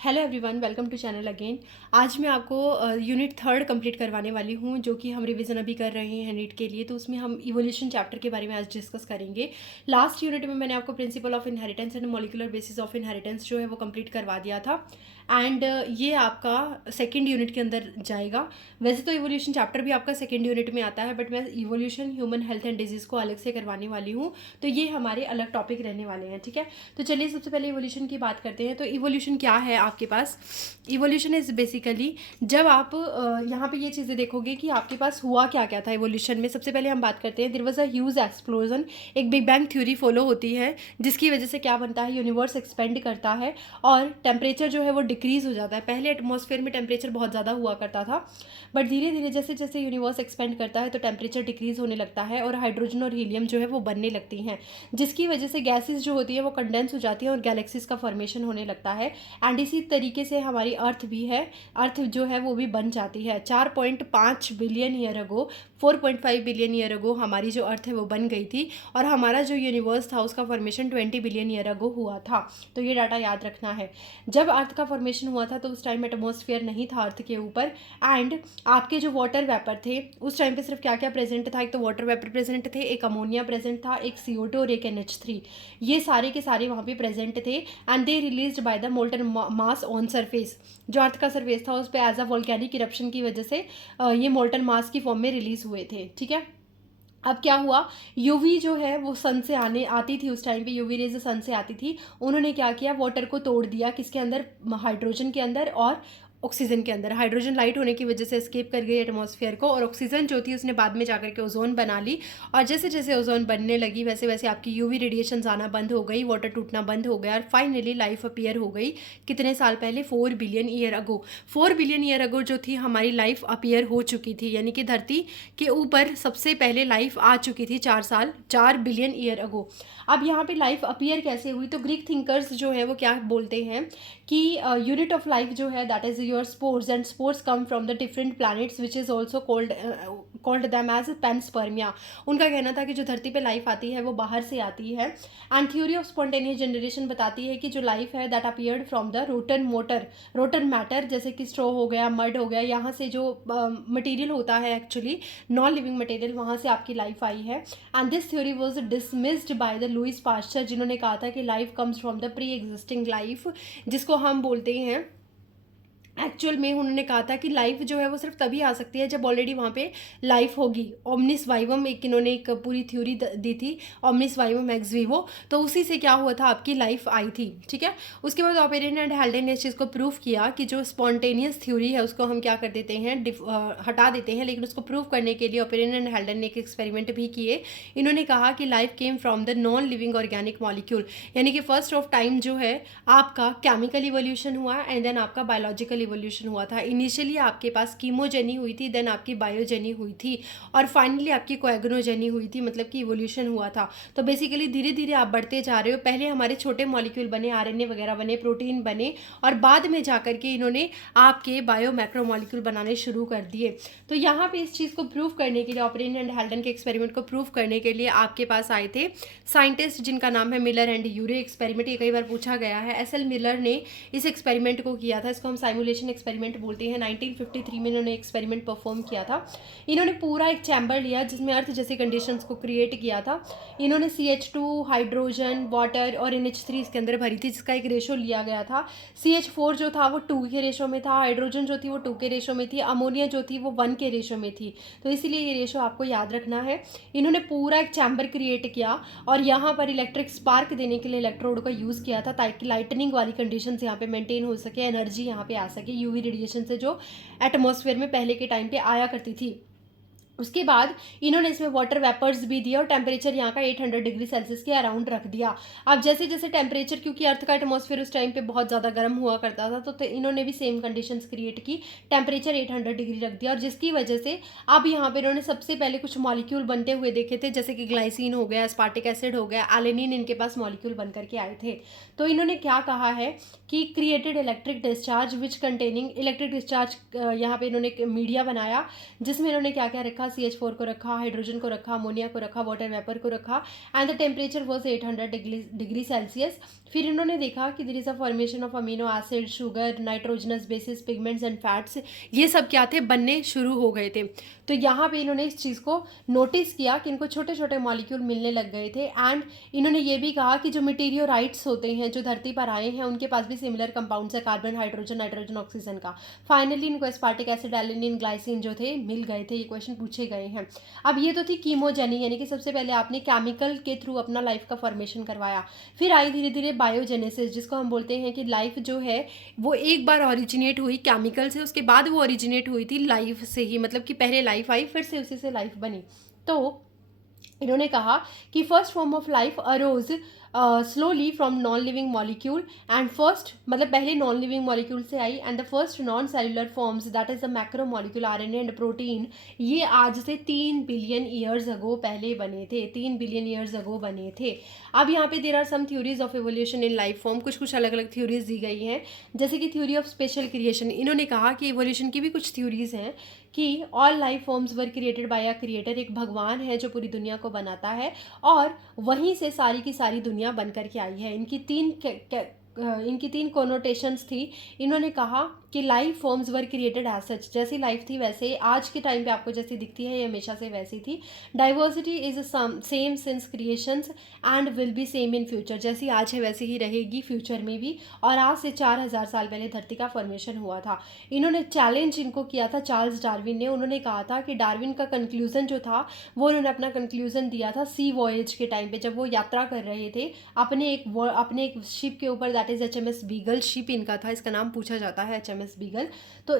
Hello everyone, welcome to channel again. आज मैं आपको यूनिट थर्ड कंप्लीट करवाने वाली हूँ, जो कि हम रिवीजन अभी कर रहे हैं नीट के लिए। तो उसमें हम इवोल्यूशन चैप्टर के बारे में आज डिस्कस करेंगे। लास्ट यूनिट में मैंने आपको principle of inheritance and molecular basis of inheritance जो है वो कंप्लीट करवा दिया था। एंड ये आपका सेकेंड यूनिट के अंदर जाएगा। वैसे तो इवोल्यूशन चैप्टर भी आपका सेकेंड यूनिट में आता है, बट मैं evolution human health and disease को अलग से करवाने वाली हूँ। तो ये हमारे अलग टॉपिक रहने वाले हैं, ठीक है। तो चलिए सबसे पहले इवोल्यूशन की बात करते हैं। तो इवोल्यूशन क्या है आपके पास? इवोल्यूशन इज़ बेसिकली जब आप यहाँ पे ये चीज़ें देखोगे कि आपके पास हुआ क्या क्या था इवोल्यूशन में। सबसे पहले हम बात करते हैं, there was a huge explosion. एक बिग बैंग थ्योरी फॉलो होती है, जिसकी वजह से क्या बनता है, यूनिवर्स एक्सपेंड करता है और टेम्परेचर जो है वो डिक्रीज़ हो जाता है। पहले एटमॉस्फेयर में टेम्परेचर बहुत ज़्यादा हुआ करता था, बट धीरे धीरे जैसे जैसे यूनिवर्स एक्सपेंड करता है तो टेम्परेचर डिक्रीज़ होने लगता है और हाइड्रोजन और हीलियम जो है वो बनने लगती हैं, जिसकी वजह से गैसेस जो होती है वो कंडेंस हो जाती है और गैलेक्सीज का फॉर्मेशन होने लगता है। एंड इसी तरीके से हमारी अर्थ भी है, अर्थ जो है वो भी बन जाती है। 4.5 billion year ago, 4.5 billion year ago हमारी जो अर्थ है वो बन गई थी। और हमारा जो यूनिवर्स था उसका फॉर्मेशन 20 बिलियन ईयर अगो हुआ था। तो ये डाटा याद रखना है। जब अर्थ का फॉर्मेशन हुआ था तो उस टाइम एटमॉस्फेयर नहीं था अर्थ के ऊपर। एंड आपके जो वाटर वेपर थे उस टाइम पे सिर्फ क्या क्या प्रेजेंट था, एक तो वाटर वेपर प्रेजेंट थे, एक अमोनिया प्रेजेंट था, एक CO2 और एक NH3। ये सारे के सारे वहाँ पे प्रेजेंट थे। And they released by the molten mass on surface. जो अर्थ का सरफेस था उस पर एज अ वोल्केनिक इरप्शन की वजह से ये मोल्टन मास की फॉर्म में रिलीज हुए थे, ठीक है। अब क्या हुआ, यूवी जो है वो सन से आती थी। उस टाइम पे यूवी रेज सन से आती थी। उन्होंने क्या किया, वाटर को तोड़ दिया, किसके अंदर, हाइड्रोजन के अंदर और ऑक्सीजन के अंदर। हाइड्रोजन लाइट होने की वजह से एस्केप कर गई एटमॉस्फेयर को, और ऑक्सीजन जो थी उसने बाद में जाकर के ओजोन बना ली। और जैसे जैसे ओजोन बनने लगी वैसे वैसे आपकी यूवी रेडिएशन आना बंद हो गई, वाटर टूटना बंद हो गया और फाइनली लाइफ अपीयर हो गई। कितने साल पहले? 4 billion year ago. 4 billion year ago जो थी हमारी लाइफ अपीयर हो चुकी थी, यानी कि धरती के ऊपर सबसे पहले लाइफ आ चुकी थी 4 बिलियन ईयर अगो। अब यहाँ पे लाइफ अपीयर कैसे हुई? तो ग्रीक थिंकर्स जो है वो क्या बोलते हैं कि यूनिट ऑफ लाइफ जो है that is your spores, and spores come from the different planets which is also called them as panspermia. उनका कहना था कि जो धरती पे लाइफ आती है वो बाहर से आती है। And theory of spontaneous generation बताती है कि जो लाइफ है that appeared from the rotten matter, जैसे कि स्ट्रो हो गया, मड हो गया, यहाँ से जो मटेरियल होता है एक्चुअली नॉन लिविंग मटेरियल, वहाँ से आपकी लाइफ आई है। And this theory was dismissed by the Louis Pasteur, जिन्होंने कहा था कि life comes from the pre existing life, जिसको हम बोलते हैं, एक्चुअल में उन्होंने कहा था कि लाइफ जो है वो सिर्फ तभी आ सकती है जब ऑलरेडी वहाँ पे लाइफ होगी। ओमनिस वाइवम एक इन्होंने एक पूरी थ्योरी दी थी, ओमनिस वाइवम एक्स वीवो। तो उसी से क्या हुआ था, आपकी लाइफ आई थी, ठीक है। उसके बाद ऑपेरिन एंड हेल्डन ने इस चीज़ को प्रूव किया कि जो स्पॉन्टेनियस थ्योरी है उसको हम क्या कर देते हैं, हटा देते हैं। लेकिन उसको प्रूव करने के लिए ऑपेरिन एंड हेल्डन ने एक एक्सपेरिमेंट भी किए। इन्होंने कहा कि life came from the non living organic molecule, यानी कि फर्स्ट ऑफ टाइम जो है आपका केमिकल इवोल्यूशन हुआ एंड देन आपका बायोलॉजिकल इवोल्यूशन हुआ था। इनिशियली आपके पास कीमोजेनी हुई थी, देन आपकी बायोजेनी हुई थी और फाइनली आपकी कोएगनोजेनी हुई थी, मतलब कि इवोल्यूशन हुआ था। तो बेसिकली धीरे धीरे आप बढ़ते जा रहे हो। पहले हमारे छोटे मॉलिक्यूल बने, RNA वगैरह बने, प्रोटीन बने, और बाद में जाकर के इन्होंने आपके बायो मैक्रो मॉलिक्यूल बनाने शुरू कर दिए। तो यहाँ पे इस चीज़ को प्रूव करने के लिए, ऑपरेन एंड हेल्डन के एक्सपेरिमेंट को प्रूव करने के लिए आपके पास आए थे साइंटिस्ट, जिनका नाम है मिलर एंड यूरे एक्सपेरिमेंट। ये कई बार पूछा गया है। SL मिलर ने इस एक्सपेरिमेंट को किया था, इसको हम साइमुलेशन एक्सपेरिमेंट बोलते हैं। 1953 में इन्होंने एक्सपेरिमेंट परफॉर्म किया था। इन्होंने पूरा एक चैम्बर लिया जिसमें अर्थ जैसे कंडीशंस को क्रिएट किया था। इन्होंने CH2, हाइड्रोजन, वाटर और NH3 इसके अंदर भरी थी, जिसका एक रेशो लिया गया था। CH4 जो था वो 2 के रेशो में था, हाइड्रोजन जो थी वो 2 के रेशो में थी, अमोनिया जो थी वो 1 के रेशो में थी। तो इसीलिए ये रेशो आपको याद रखना है। इन्होंने पूरा एक चैम्बर क्रिएट किया और यहाँ पर इलेक्ट्रिक स्पार्क देने के लिए इलेक्ट्रोड का यूज़ किया था, ताकि लाइटनिंग वाली कंडीशन यहाँ पे मेंटेन हो सके, एनर्जी यहाँ पे आ सके यूवी रेडिएशन से, जो एटमॉस्फेयर में पहले के टाइम पे आया करती थी। उसके बाद इन्होंने इसमें वाटर वेपर्स भी दिया और टेम्परेचर यहाँ का 800 डिग्री सेल्सियस के अराउंड रख दिया। अब जैसे जैसे टेम्परेचर, क्योंकि अर्थ का एटमॉस्फेयर उस टाइम पे बहुत ज़्यादा गर्म हुआ करता था, तो इन्होंने भी सेम कंडीशंस क्रिएट की, टेम्परेचर 800 डिग्री रख दिया। और जिसकी वजह से अब यहाँ पे इन्होंने सबसे पहले कुछ मॉलिक्यूल बनते हुए देखे थे, जैसे कि ग्लाइसिन हो गया, एस्पार्टिक एसिड हो गया, एलेनिन, इनके पास मॉलिक्यूल बन करके आए थे। तो इन्होंने क्या कहा है कि क्रिएटेड इलेक्ट्रिक डिस्चार्ज विच कंटेनिंग इलेक्ट्रिक डिस्चार्ज, यहाँ पे इन्होंने मीडिया बनाया जिसमें इन्होंने क्या क्या रखा, CH4 को रखा, हाइड्रोजन को रखा, अमोनिया को रखा, वाटर वेपर को रखा and the temperature was 800 degree Celsius. फिर इन्होंने देखा कि there is a formation of amino acid, sugar, nitrogenous bases, pigments and fats, ये सब क्या थे, बनने शुरू हो गए थे। तो यहाँ पे इन्होंने इस चीज़ को नोटिस किया कि इनको छोटे छोटे मॉलिक्यूल मिलने लग गए थे एंड इन्होंने ये भी कहा कि जो मेटीरियोराइट्स होते हैं जो धरती पर आए हैं उनके पास भी सिमिलर कंपाउंड्स है, कार्बन, हाइड्रोजन, नाइट्रोजन, ऑक्सीजन का। फाइनली इनको एस्पार्टिक एसिड, एलिनिन, ग्लाइसिन जो थे मिल गए थे। ये क्वेश्चन पूछे गए हैं। अब ये तो थी कीमोजेनी, यानी कि सबसे पहले आपने केमिकल के थ्रू अपना लाइफ का फॉर्मेशन करवाया। फिर आई धीरे धीरे बायोजेनेसिस, जिसको हम बोलते हैं कि लाइफ जो है वो एक बार ओरिजिनेट हुई केमिकल से, उसके बाद वो ओरिजिनेट हुई थी लाइफ से ही, मतलब कि पहले लाइफ आई फिर से उसी से लाइफ बनी। तो इन्होंने कहा कि first form of life arose slowly from non living molecule and first, मतलब पहले नॉन लिविंग मॉलिक्यूल से आई and the first non cellular forms that is the macromolecule RNA and protein, ये आज से 3 बिलियन ईयर्स अगो पहले बने थे, 3 बिलियन ईयर्स अगो बने थे। अब यहाँ पे there are some theories of evolution in life form, कुछ अलग अलग थ्योरीज दी गई हैं, जैसे कि थ्योरी ऑफ स्पेशल क्रिएशन। इन्होंने कहा कि एवोल्यूशन की भी कुछ थ्योरीज हैं कि all life forms were created by a creator, एक भगवान है जो पूरी दुनिया को बनाता है और वहीं से सारी की सारी दुनिया बन कर के आई है। इनकी तीन कोनोटेशंस थी। इन्होंने कहा कि life forms were created as such, जैसी लाइफ थी वैसे आज के टाइम पे आपको जैसी दिखती है ये हमेशा से वैसी थी। Diversity is same since creations and will be same in future, जैसी आज है वैसी ही रहेगी फ्यूचर में भी। और आज से 4000 साल पहले धरती का फॉर्मेशन हुआ था। इन्होंने चैलेंज इनको किया था चार्ल्स डार्विन ने। उन्होंने कहा था कि डार्विन का कंक्लूजन जो था वो उन्होंने अपना कंक्लूजन दिया था सी वॉयज के टाइम पे, जब वो यात्रा कर रहे थे अपने एक शिप के ऊपर, that is HMS beagle ship इनका था, इसका नाम पूछा जाता है HMS बीगल। तो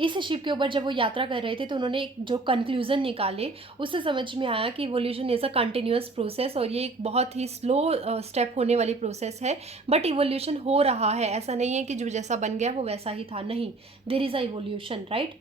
इस शिप के ऊपर जब वो यात्रा कर रहे थे तो उन्होंने जो कंक्लूजन निकाले उससे समझ में आया कि evolution is a continuous process और ये एक बहुत ही स्लो स्टेप होने वाली प्रोसेस है, बट इवोल्यूशन हो रहा है। ऐसा नहीं है कि जो जैसा बन गया वो वैसा ही था, नहीं, there is a evolution, right.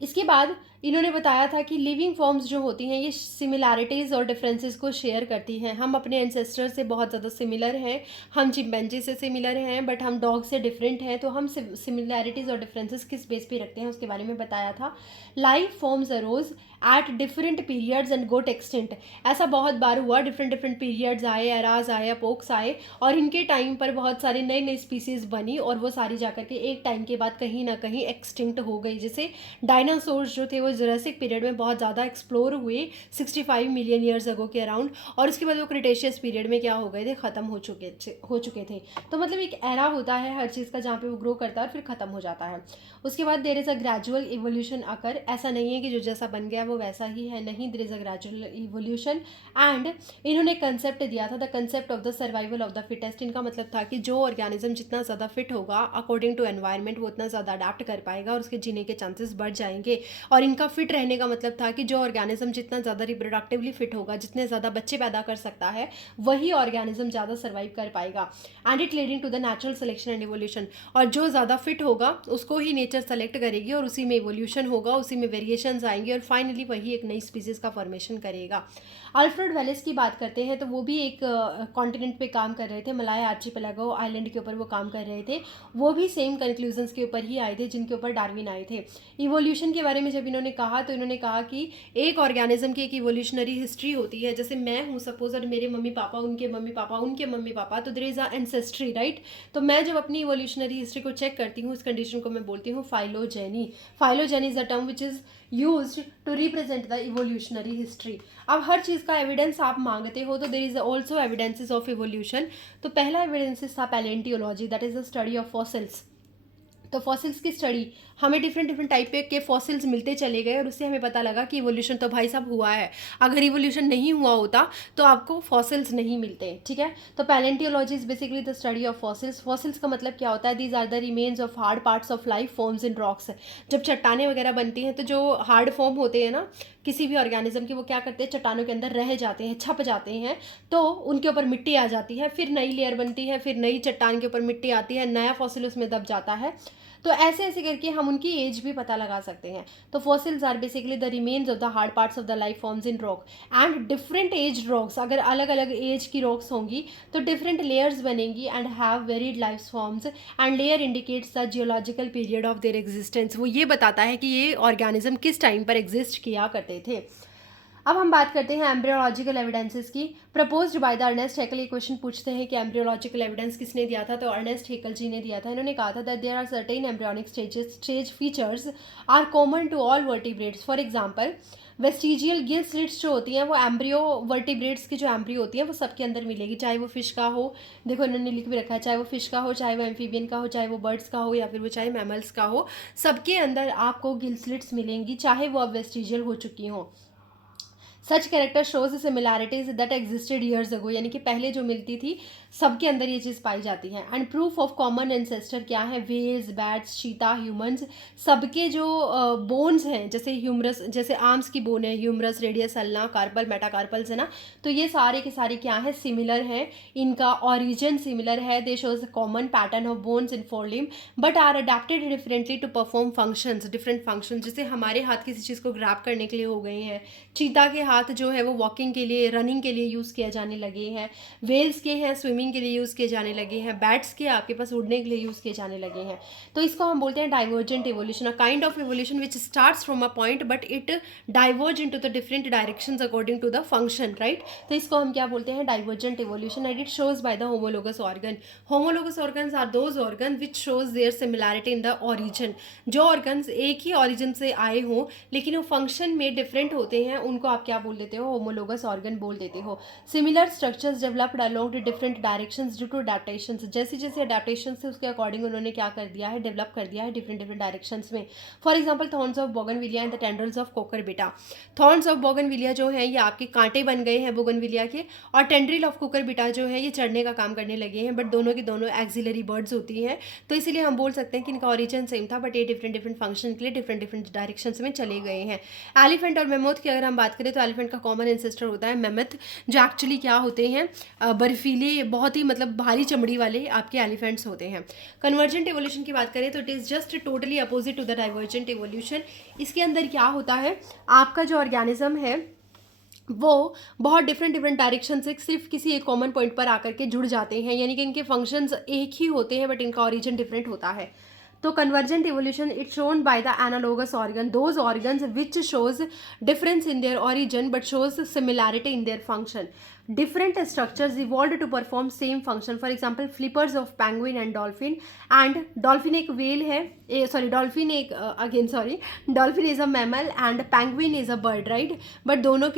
इसके बाद इन्होंने बताया था कि लिविंग फॉर्म्स जो होती हैं ये सिमिलैरिटीज़ और डिफरेंसेस को शेयर करती हैं। हम अपने एंसेस्टर से बहुत ज़्यादा सिमिलर हैं, हम चिंपैंजी से सिमिलर हैं, बट हम डॉग से डिफरेंट हैं। तो हम सिमिलैरिटीज़ और डिफरेंसेस किस बेस पे रखते हैं उसके बारे में बताया था। Life forms arose at different periods and got extinct, ऐसा बहुत बार हुआ, डिफरेंट पीरियड्स आए, एराज आए, अपोक्स आए और इनके टाइम पर बहुत सारी नई स्पीसीज़ बनी और वो सारी जाकर के एक टाइम के बाद कहीं ना कहीं एक्सटिंक्ट हो गई। जैसे डायनासोर्स जो थे वो जुरासिक पीरियड में बहुत ज़्यादा एक्सप्लोर हुए 65 मिलियन ईयर्स अगो के अराउंड, और उसके बाद वो क्रिटेशियस पीरियड में क्या हो गए थे, ख़त्म हो चुके थे। तो मतलब एक एरा होता है हर चीज़ का जहाँ पे वो ग्रो करता है और फिर ख़त्म हो जाता है। उसके बाद there is a gradual evolution occur, ऐसा नहीं है कि जो जैसा बन गया वो वैसा ही है, नहीं, there is a gradual evolution. And इन्होंने कंसेप्ट दिया था the concept of the survival of the fittest. इनका मतलब था कि जो ऑर्गेनिज्म जितना ज़्यादा फिट होगा अकॉर्डिंग टू एनवायरनमेंट वो उतना ज़्यादा अडाप्ट कर पाएगा और उसके जीने के चांसेस बढ़ जाएंगे। और इनका फिट रहने का मतलब था कि जो ऑर्गेनिज्म जितना ज़्यादा रिप्रोडक्टिवली फिट होगा, जितने ज़्यादा बच्चे पैदा कर सकता है, वही ऑर्गेनिज्म ज़्यादा सर्वाइव कर पाएगा। And it leading to the natural selection and evolution, और जो ज़्यादा फिट होगा उसको ही नेचर सेलेक्ट करेगी और उसी में इवोल्यूशन होगा, उसी में वेरिएशंस आएंगे और फाइनली वही एक नई स्पीसीज़ का फॉर्मेशन करेगा। अल्फ्रेड वेलेस की बात करते हैं तो वो भी एक कॉन्टिनेंट पे काम कर रहे थे, मलाय आर्चिपेलागो आइलैंड के ऊपर वो काम कर रहे थे। वो भी सेम कंक्लूजन्स के ऊपर ही आए थे जिनके ऊपर डार्विन आए थे। इवोल्यूशन के बारे में जब इन्होंने कहा तो इन्होंने कहा कि एक ऑर्गेनिज्म की एक इवोल्यूशनरी हिस्ट्री होती है। जैसे मैं हूँ सपोज और मेरे मम्मी पापा, उनके मम्मी पापा, उनके मम्मी पापा, तो there is a ancestry, right. तो मैं जब अपनी इवोल्यूशनरी हिस्ट्री को चेक करती हूँ, इस कंडीशन को मैं बोलती हूँ phylogeny. Phylogeny is a term which is used to represent the evolutionary history. अब हर चीज़ का एविडेंस आप मांगते हो तो there is also evidences of evolution. तो पहला एविडेंसेस था palaeontology, that is the study of fossils. तो फॉसिल्स की स्टडी, हमें डिफरेंट टाइप के फॉसिल्स मिलते चले गए और उससे हमें पता लगा कि इवोल्यूशन तो भाई साहब हुआ है। अगर इवोल्यूशन नहीं हुआ होता तो आपको फॉसिल्स नहीं मिलते, ठीक है। तो palaeontology is basically the study of fossils. Fossils का मतलब क्या होता है, these are the remains of hard parts of life forms in rocks. जब चट्टाने वगैरह बनती हैं तो जो हार्ड फॉर्म होते हैं ना किसी भी ऑर्गेनिज्म के, वो क्या करते हैं, चट्टानों के अंदर रह जाते हैं, छप जाते हैं, तो उनके ऊपर मिट्टी आ जाती है, फिर नई लेयर बनती है, फिर नई चट्टान के ऊपर मिट्टी आती है, नया फॉसिल उसमें दब जाता है। तो ऐसे ऐसे करके हम उनकी एज भी पता लगा सकते हैं। तो fossils are basically the remains of the hard parts of the life forms in rock and different age rocks. अगर अलग अलग एज की रॉक्स होंगी तो डिफरेंट लेयर्स बनेंगी and have varied life forms and layer indicates the geological period of their existence. वो ये बताता है कि ये ऑर्गेनिज्म किस टाइम पर एग्जिस्ट किया करते थे। अब हम बात करते हैं एम्ब्रियोलॉजिकल एविडेंसेस की। Proposed by the Ernst Haeckel. ये क्वेश्चन पूछते हैं कि एम्ब्रियोलॉजिकल एविडेंस किसने दिया था, तो अर्नेस्ट हैकल जी ने दिया था। इन्होंने कहा था that there are certain embryonic stage features are common to all vertebrates. For example vestigial gill slits जो होती हैं वो एम्ब्रियो वर्टिब्रेट्स की जो एम्ब्रियो होती है वो सबके अंदर मिलेगी, चाहे वो फिश का हो, देखो इन्होंने लिख भी रखा है, चाहे वो फिश का हो, चाहे वो एम्फीबियन का हो, चाहे वो बर्ड्स का हो, या फिर वो चाहे मैमल्स का हो, सबके अंदर आपको गिल स्लिट्स मिलेंगी, चाहे वो अब वेस्टिजियल हो चुकी हों। Such character shows similarities that existed years ago, यानी कि पहले जो मिलती थी सबके अंदर ये चीज़ पाई जाती है। And proof of common ancestor क्या है, वेल्स, बैट्स, चीता, ह्यूमंस, सबके जो बोन्स हैं, जैसे ह्यूमरस, जैसे आर्म्स की बोन है, humerus, radius, ulna, carpal, metacarpals है ना, तो ये सारे के सारे क्या है, सिमिलर हैं, इनका ऑरिजिन सिमिलर है। They shows common pattern of bones in forelimb but are adapted differently to perform functions, different function. जैसे हमारे हाथ किसी चीज़ को ग्रैब करने के लिए हो गए हैं, चीता के हाथ जो है वो वॉकिंग के लिए, रनिंग के लिए यूज़ किए जाने लगे हैं, वेल्स के हैं स्विमिंग के लिए यूज़ किए जाने लगे हैं, बैट्स के आपके पास उड़ने के लिए यूज़ किए जाने लगे हैं। तो इसको हम बोलते हैं divergent evolution, a kind of evolution which starts from a point but it diverge into the different directions according to the function, right. तो इसको हम क्या बोलते हैं, divergent evolution. And it shows by the homologous organ. Homologous organs are those organ which shows their similarity in the origin. जो organs एक ही origin से आए हों लेकिन वो फंक्शन में डिफरेंट होते हैं, उनको आप क्या बोल देते हो, होमोलोगस ऑर्गन बोल देते हो। Similar structures developed along different directions due to adaptations. जैसे जैसे अडैप्टेशंस थे उसके अकॉर्डिंग उन्होंने क्या कर दिया है, डेवलप कर दिया है डिफरेंट डिफरेंट डायरेक्शंस में। For example thorns of bougainvillea and the tendrils of Cucurbita. Thorns of bougainvillea जो है ये आपके कांटे बन गए हैं बोगनविलिया के, और टेंड्रिल ऑफ कुकुरबिटा जो है ये चढ़ने का काम करने लगे हैं, बट दोनों की दोनों एक्सिलरी बर्ड्स होती हैं, तो इसीलिए हम बोल सकते हैं कि इनका ऑरिजिन सेम था बट ये डिफरेंट डिफरेंट फंक्शन के लिए डिफरेंट डिफरेंट डायरेक्शंस में चले गए हैं। एलिफेंट और मेमोथ की अगर हम बात करें तो एलिफेंट का कॉमन एंसेस्टर होता है मेमथ, जो एक्चुअली क्या होते हैं, बर्फीले, बहुत ही मतलब भारी चमड़ी वाले आपके एलिफेंट्स होते हैं। कन्वर्जेंट एवोल्यूशन की बात करें तो it is just totally opposite to the divergent evolution. इसके अंदर क्या होता है, आपका जो ऑर्गेनिज्म है वो बहुत डिफरेंट डिफरेंट डायरेक्शन से सिर्फ किसी एक कॉमन पॉइंट पर आकर के जुड़ जाते हैं, यानी कि इनके फंक्शंस एक ही होते हैं बट इनका ऑरिजिन डिफरेंट होता है। तो convergent evolution it shown by the analogous organ, those organs which shows difference in their origin but shows similarity in their function. different structures evolved to perform same function. For example flippers of penguin and dolphin, and dolphin एक whale है, dolphin एक dolphin is a mammal and penguin is a bird, right, but दोनों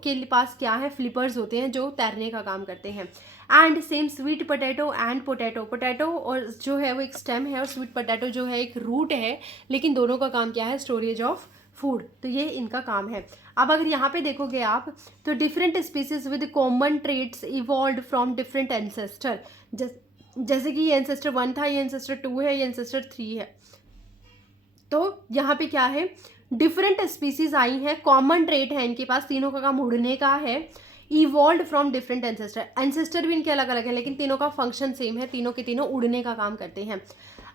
के पास क्या है, flippers होते हैं जो तैरने का काम करते हैं। And same sweet potato and potato और जो है वो एक स्टेम है और स्वीट पोटैटो जो है एक रूट है, लेकिन दोनों का काम क्या है, स्टोरेज ऑफ फूड, तो ये इनका काम है। अब अगर यहाँ पे देखोगे आप तो different species with common traits evolve from different ancestor, जैसे कि ये एंसेस्टर 1 था, ये एंसेस्टर 2 है, ये एंसेस्टर 3 है। तो यहाँ पे क्या है, डिफरेंट स्पीसीज आई हैं, कॉमन ट्रेट है इनके पास, तीनों का काम उड़ने का है, इवॉल्व फ्रॉम डिफरेंट एंसेस्टर भी इनके अलग अलग है लेकिन तीनों का फंक्शन सेम है, तीनों के तीनों उड़ने का काम करते हैं।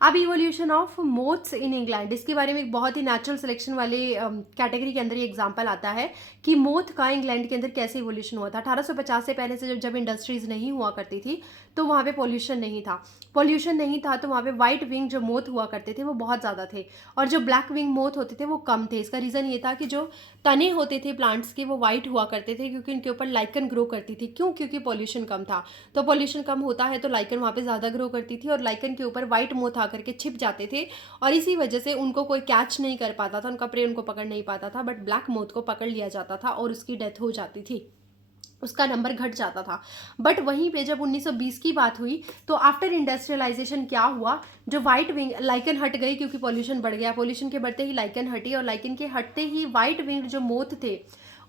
अब evolution of moths in England, इसके बारे में एक बहुत ही नेचुरल सिलेक्शन वाले कैटेगरी के अंदर ये एग्जांपल आता है कि मोथ का इंग्लैंड के अंदर कैसे इवोल्यूशन हुआ था। 1850 से पहले से जब इंडस्ट्रीज नहीं हुआ करती थी तो वहाँ पे पोल्यूशन नहीं था, तो वहाँ पे वाइट विंग जो मोथ हुआ करते थे वो बहुत ज़्यादा थे और जो ब्लैक विंग मोथ होते थे वो कम थे। इसका रीज़न ये था कि जो तने होते थे प्लांट्स के वो वाइट हुआ करते थे क्योंकि उनके ऊपर लाइकन ग्रो करती थी। क्यों? क्योंकि पॉल्यूशन कम था, तो पॉल्यूशन कम होता है तो लाइकन वहाँ पे ज़्यादा ग्रो करती थी और लाइकन के ऊपर वाइट मोथ आकर के छिप जाते थे और इसी वजह से उनको कोई कैच नहीं कर पाता था, उनका प्रे उनको पकड़ नहीं पाता था, बट ब्लैक मोथ को पकड़ लिया जाता था और उसकी डेथ हो जाती थी, उसका नंबर घट जाता था। बट वहीं पे जब 1920 की बात हुई तो आफ्टर इंडस्ट्रियलाइजेशन क्या हुआ, जो वाइट विंग लाइकन हट गई क्योंकि पॉल्यूशन बढ़ गया, पॉल्यूशन के बढ़ते ही लाइकन हटी और लाइकन के हटते ही वाइट विंग जो मोथ थे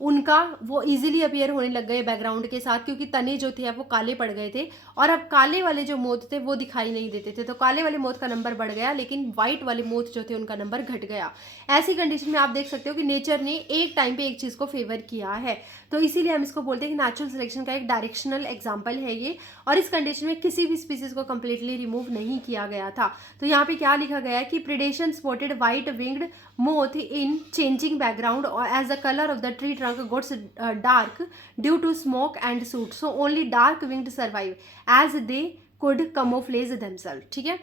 उनका वो इजीली अपीयर होने लग गए बैकग्राउंड के साथ, क्योंकि तने जो थे वो काले पड़ गए थे और अब काले वाले जो मोथ थे वो दिखाई नहीं देते थे। तो काले वाले मोथ का नंबर बढ़ गया, लेकिन वाइट वाले मोथ जो थे उनका नंबर घट गया। ऐसी कंडीशन में आप देख सकते हो कि नेचर ने एक टाइम पे एक चीज़ को फेवर किया है। तो इसीलिए हम इसको बोलते हैं कि नेचुरल सिलेक्शन का एक डायरेक्शनल एग्जाम्पल है ये। और इस कंडीशन में किसी भी स्पीसीज को कंप्लीटली रिमूव नहीं किया गया था। तो यहाँ पे क्या लिखा गया है कि predation spotted white winged moth in changing background or as the color of the tree trunk gets dark due to smoke and soot, so only dark winged survive as they could camouflage themselves। ठीक है,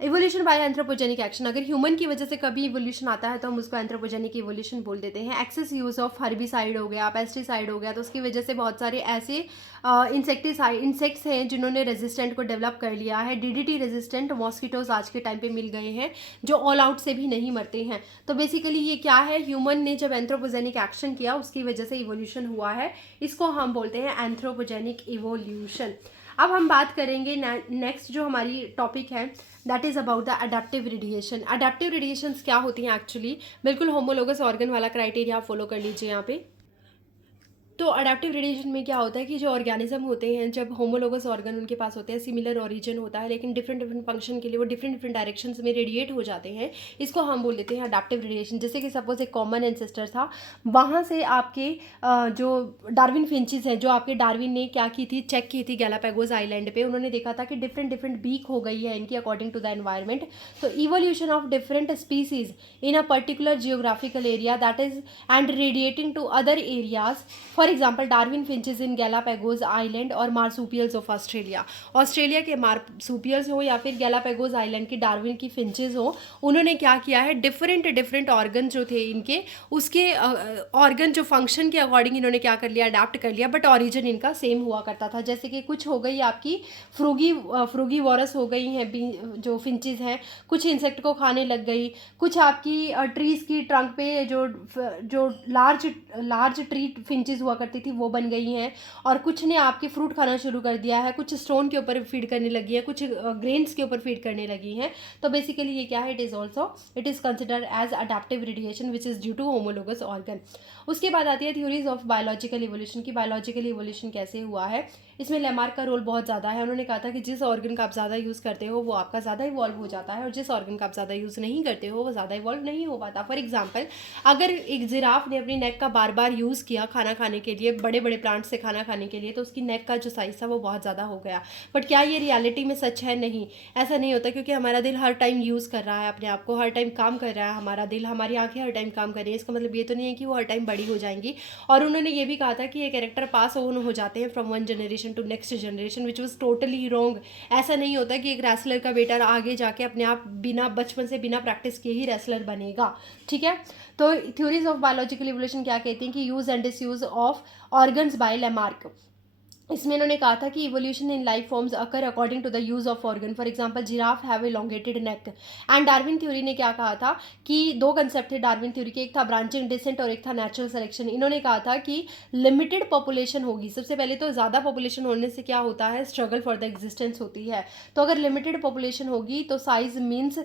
evolution bye anthropogenic action, अगर human की वजह से कभी evolution आता है तो हम उसको एंथ्रोपोजेनिक इवोल्यूशन बोल देते हैं। एक्सेस यूज ऑफ हर्बिसाइड हो गया, पेस्टिसाइड हो गया, तो उसकी वजह से बहुत सारे ऐसे इंसेक्ट्स हैं जिन्होंने रेजिस्टेंट को डेवलप कर लिया है। डीडीटी रेजिस्टेंट मॉस्किटोज आज के टाइम पे मिल गए हैं जो ऑल आउट से भी नहीं मरते हैं। तो बेसिकली ये क्या है, ह्यूमन ने जब एंथ्रोपोजेनिक एक्शन किया उसकी वजह से इवोल्यूशन हुआ है, इसको हम बोलते हैं एंथ्रोपोजेनिक इवोल्यूशन। अब हम बात करेंगे नेक्स्ट जो हमारी टॉपिक है that is about the adaptive radiation. Adaptive radiations क्या होती हैं एक्चुअली, बिल्कुल होमोलोगस ऑर्गन वाला क्राइटेरिया फॉलो कर लीजिए यहाँ पे। तो अडेप्टिव रेडिएशन में क्या होता है कि जो ऑर्गेनिज्म होते हैं, जब होमोलोगस ऑर्गन उनके पास होते हैं, सिमिलर ओरिजिन होता है, लेकिन डिफरेंट डिफरेंट फंक्शन के लिए वो डिफरेंट डायरेक्शंस में रेडिएट हो जाते हैं, इसको हम बोल देते हैं अडेप्टिव रेडिएशन। जैसे कि सपोज एक कॉमन एंसेस्टर था, वहाँ से आपके जो डार्विन फिंचेस हैं, जो आपके डार्विन ने क्या की थी, चेक की थी गैलापागोस आइलैंड पे, उन्होंने देखा था कि डिफरेंट बीक हो गई है इनकी अकॉर्डिंग टू द एनवायरनमेंट। तो evolution of different species in a particular geographical area that is and radiating to other areas, for example Darwin finches in Galapagos island और मार्सुपियल्स ऑफ ऑस्ट्रेलिया। ऑस्ट्रेलिया के marsupials हो या फिर Galapagos island की Darwin की finches हो, उन्होंने क्या किया है, डिफरेंट ऑर्गन जो थे इनके, उसके ऑर्गन जो फंक्शन के अकॉर्डिंग इन्होंने क्या कर लिया, अडाप्ट कर लिया, बट ऑरिजिन इनका सेम हुआ करता था। जैसे कि कुछ हो गई आपकी फ्रूगीवोरस हो गई हैं जो फिंचेस हैं, कुछ इंसेक्ट को खाने लग गई, कुछ आपकी ट्रीज की ट्रंक पे जो लार्ज ट्री फिंचेस हुआ करती थी वो बन गई हैं, और कुछ ने आपके फ्रूट खाना शुरू कर दिया है, कुछ स्टोन के ऊपर फीड करने लगी है, कुछ ग्रेन्स के ऊपर फीड करने लगी हैं। तो बेसिकली ये क्या है, it is considered as adaptive radiation which is due to homologous organ. उसके बाद आती है थ्योरीज ऑफ बायोलॉजिकल इवोल्यूशन की बायोलॉजिकल इवोल्यूशन कैसे हुआ है। इसमें लेमार्क का रोल बहुत ज़्यादा है। उन्होंने कहा था कि जिस ऑर्गन का आप ज़्यादा यूज़ करते हो वो आपका ज़्यादा इवॉल्व हो जाता है, और जिस ऑर्गन का आप ज़्यादा यूज़ नहीं करते हो वो ज़्यादा इवॉल्व नहीं हो पाता। फॉर एग्जाम्पल, अगर एक जिराफ ने अपनी नेक का बार बार यूज़ किया खाना खाने के लिए, बड़े बड़े प्लांट्स से खाना खाने के लिए, तो उसकी नेक का जो साइज़ था वो बहुत ज़्यादा हो गया। बट क्या ये रियलिटी में सच है? नहीं, ऐसा नहीं होता, क्योंकि हमारा दिल हर टाइम यूज़ कर रहा है अपने आप को, हर टाइम काम कर रहा है हमारा दिल, हमारी आंखें हर टाइम काम कर रही है। इसका मतलब ये तो नहीं है कि वो हर टाइम बड़ी हो जाएंगी। और उन्होंने ये भी कहा था कि ये कैरेक्टर पास ऑन हो जाते हैं from one generation to next generation, which was totally wrong. ऐसा नहीं होता कि एक रेसलर का बेटा आगे जाके अपने आप बिना बचपन से बिना प्रैक्टिस किए ही रेसलर बनेगा। ठीक है, तो थ्योरीज ऑफ बायोलॉजिकल इवोल्यूशन क्या कहती हैं कि use and disuse of organs by Lamarck. इसमें इन्होंने कहा था कि evolution in life forms occur according to the use of organ. For example, giraffe have elongated neck. And Darwin theory ने क्या कहा था कि दो कंसेप्ट थे डार्विन थ्योरी के, एक था ब्रांचिंग डिसेंट और एक था नेचुरल सिलेक्शन। इन्होंने कहा था कि लिमिटेड पॉपुलेशन होगी, सबसे पहले तो ज़्यादा पॉपुलेशन होने से क्या होता है, स्ट्रगल फॉर द एग्जिस्टेंस होती है। तो अगर लिमिटेड पॉपुलेशन होगी तो साइज मीन्स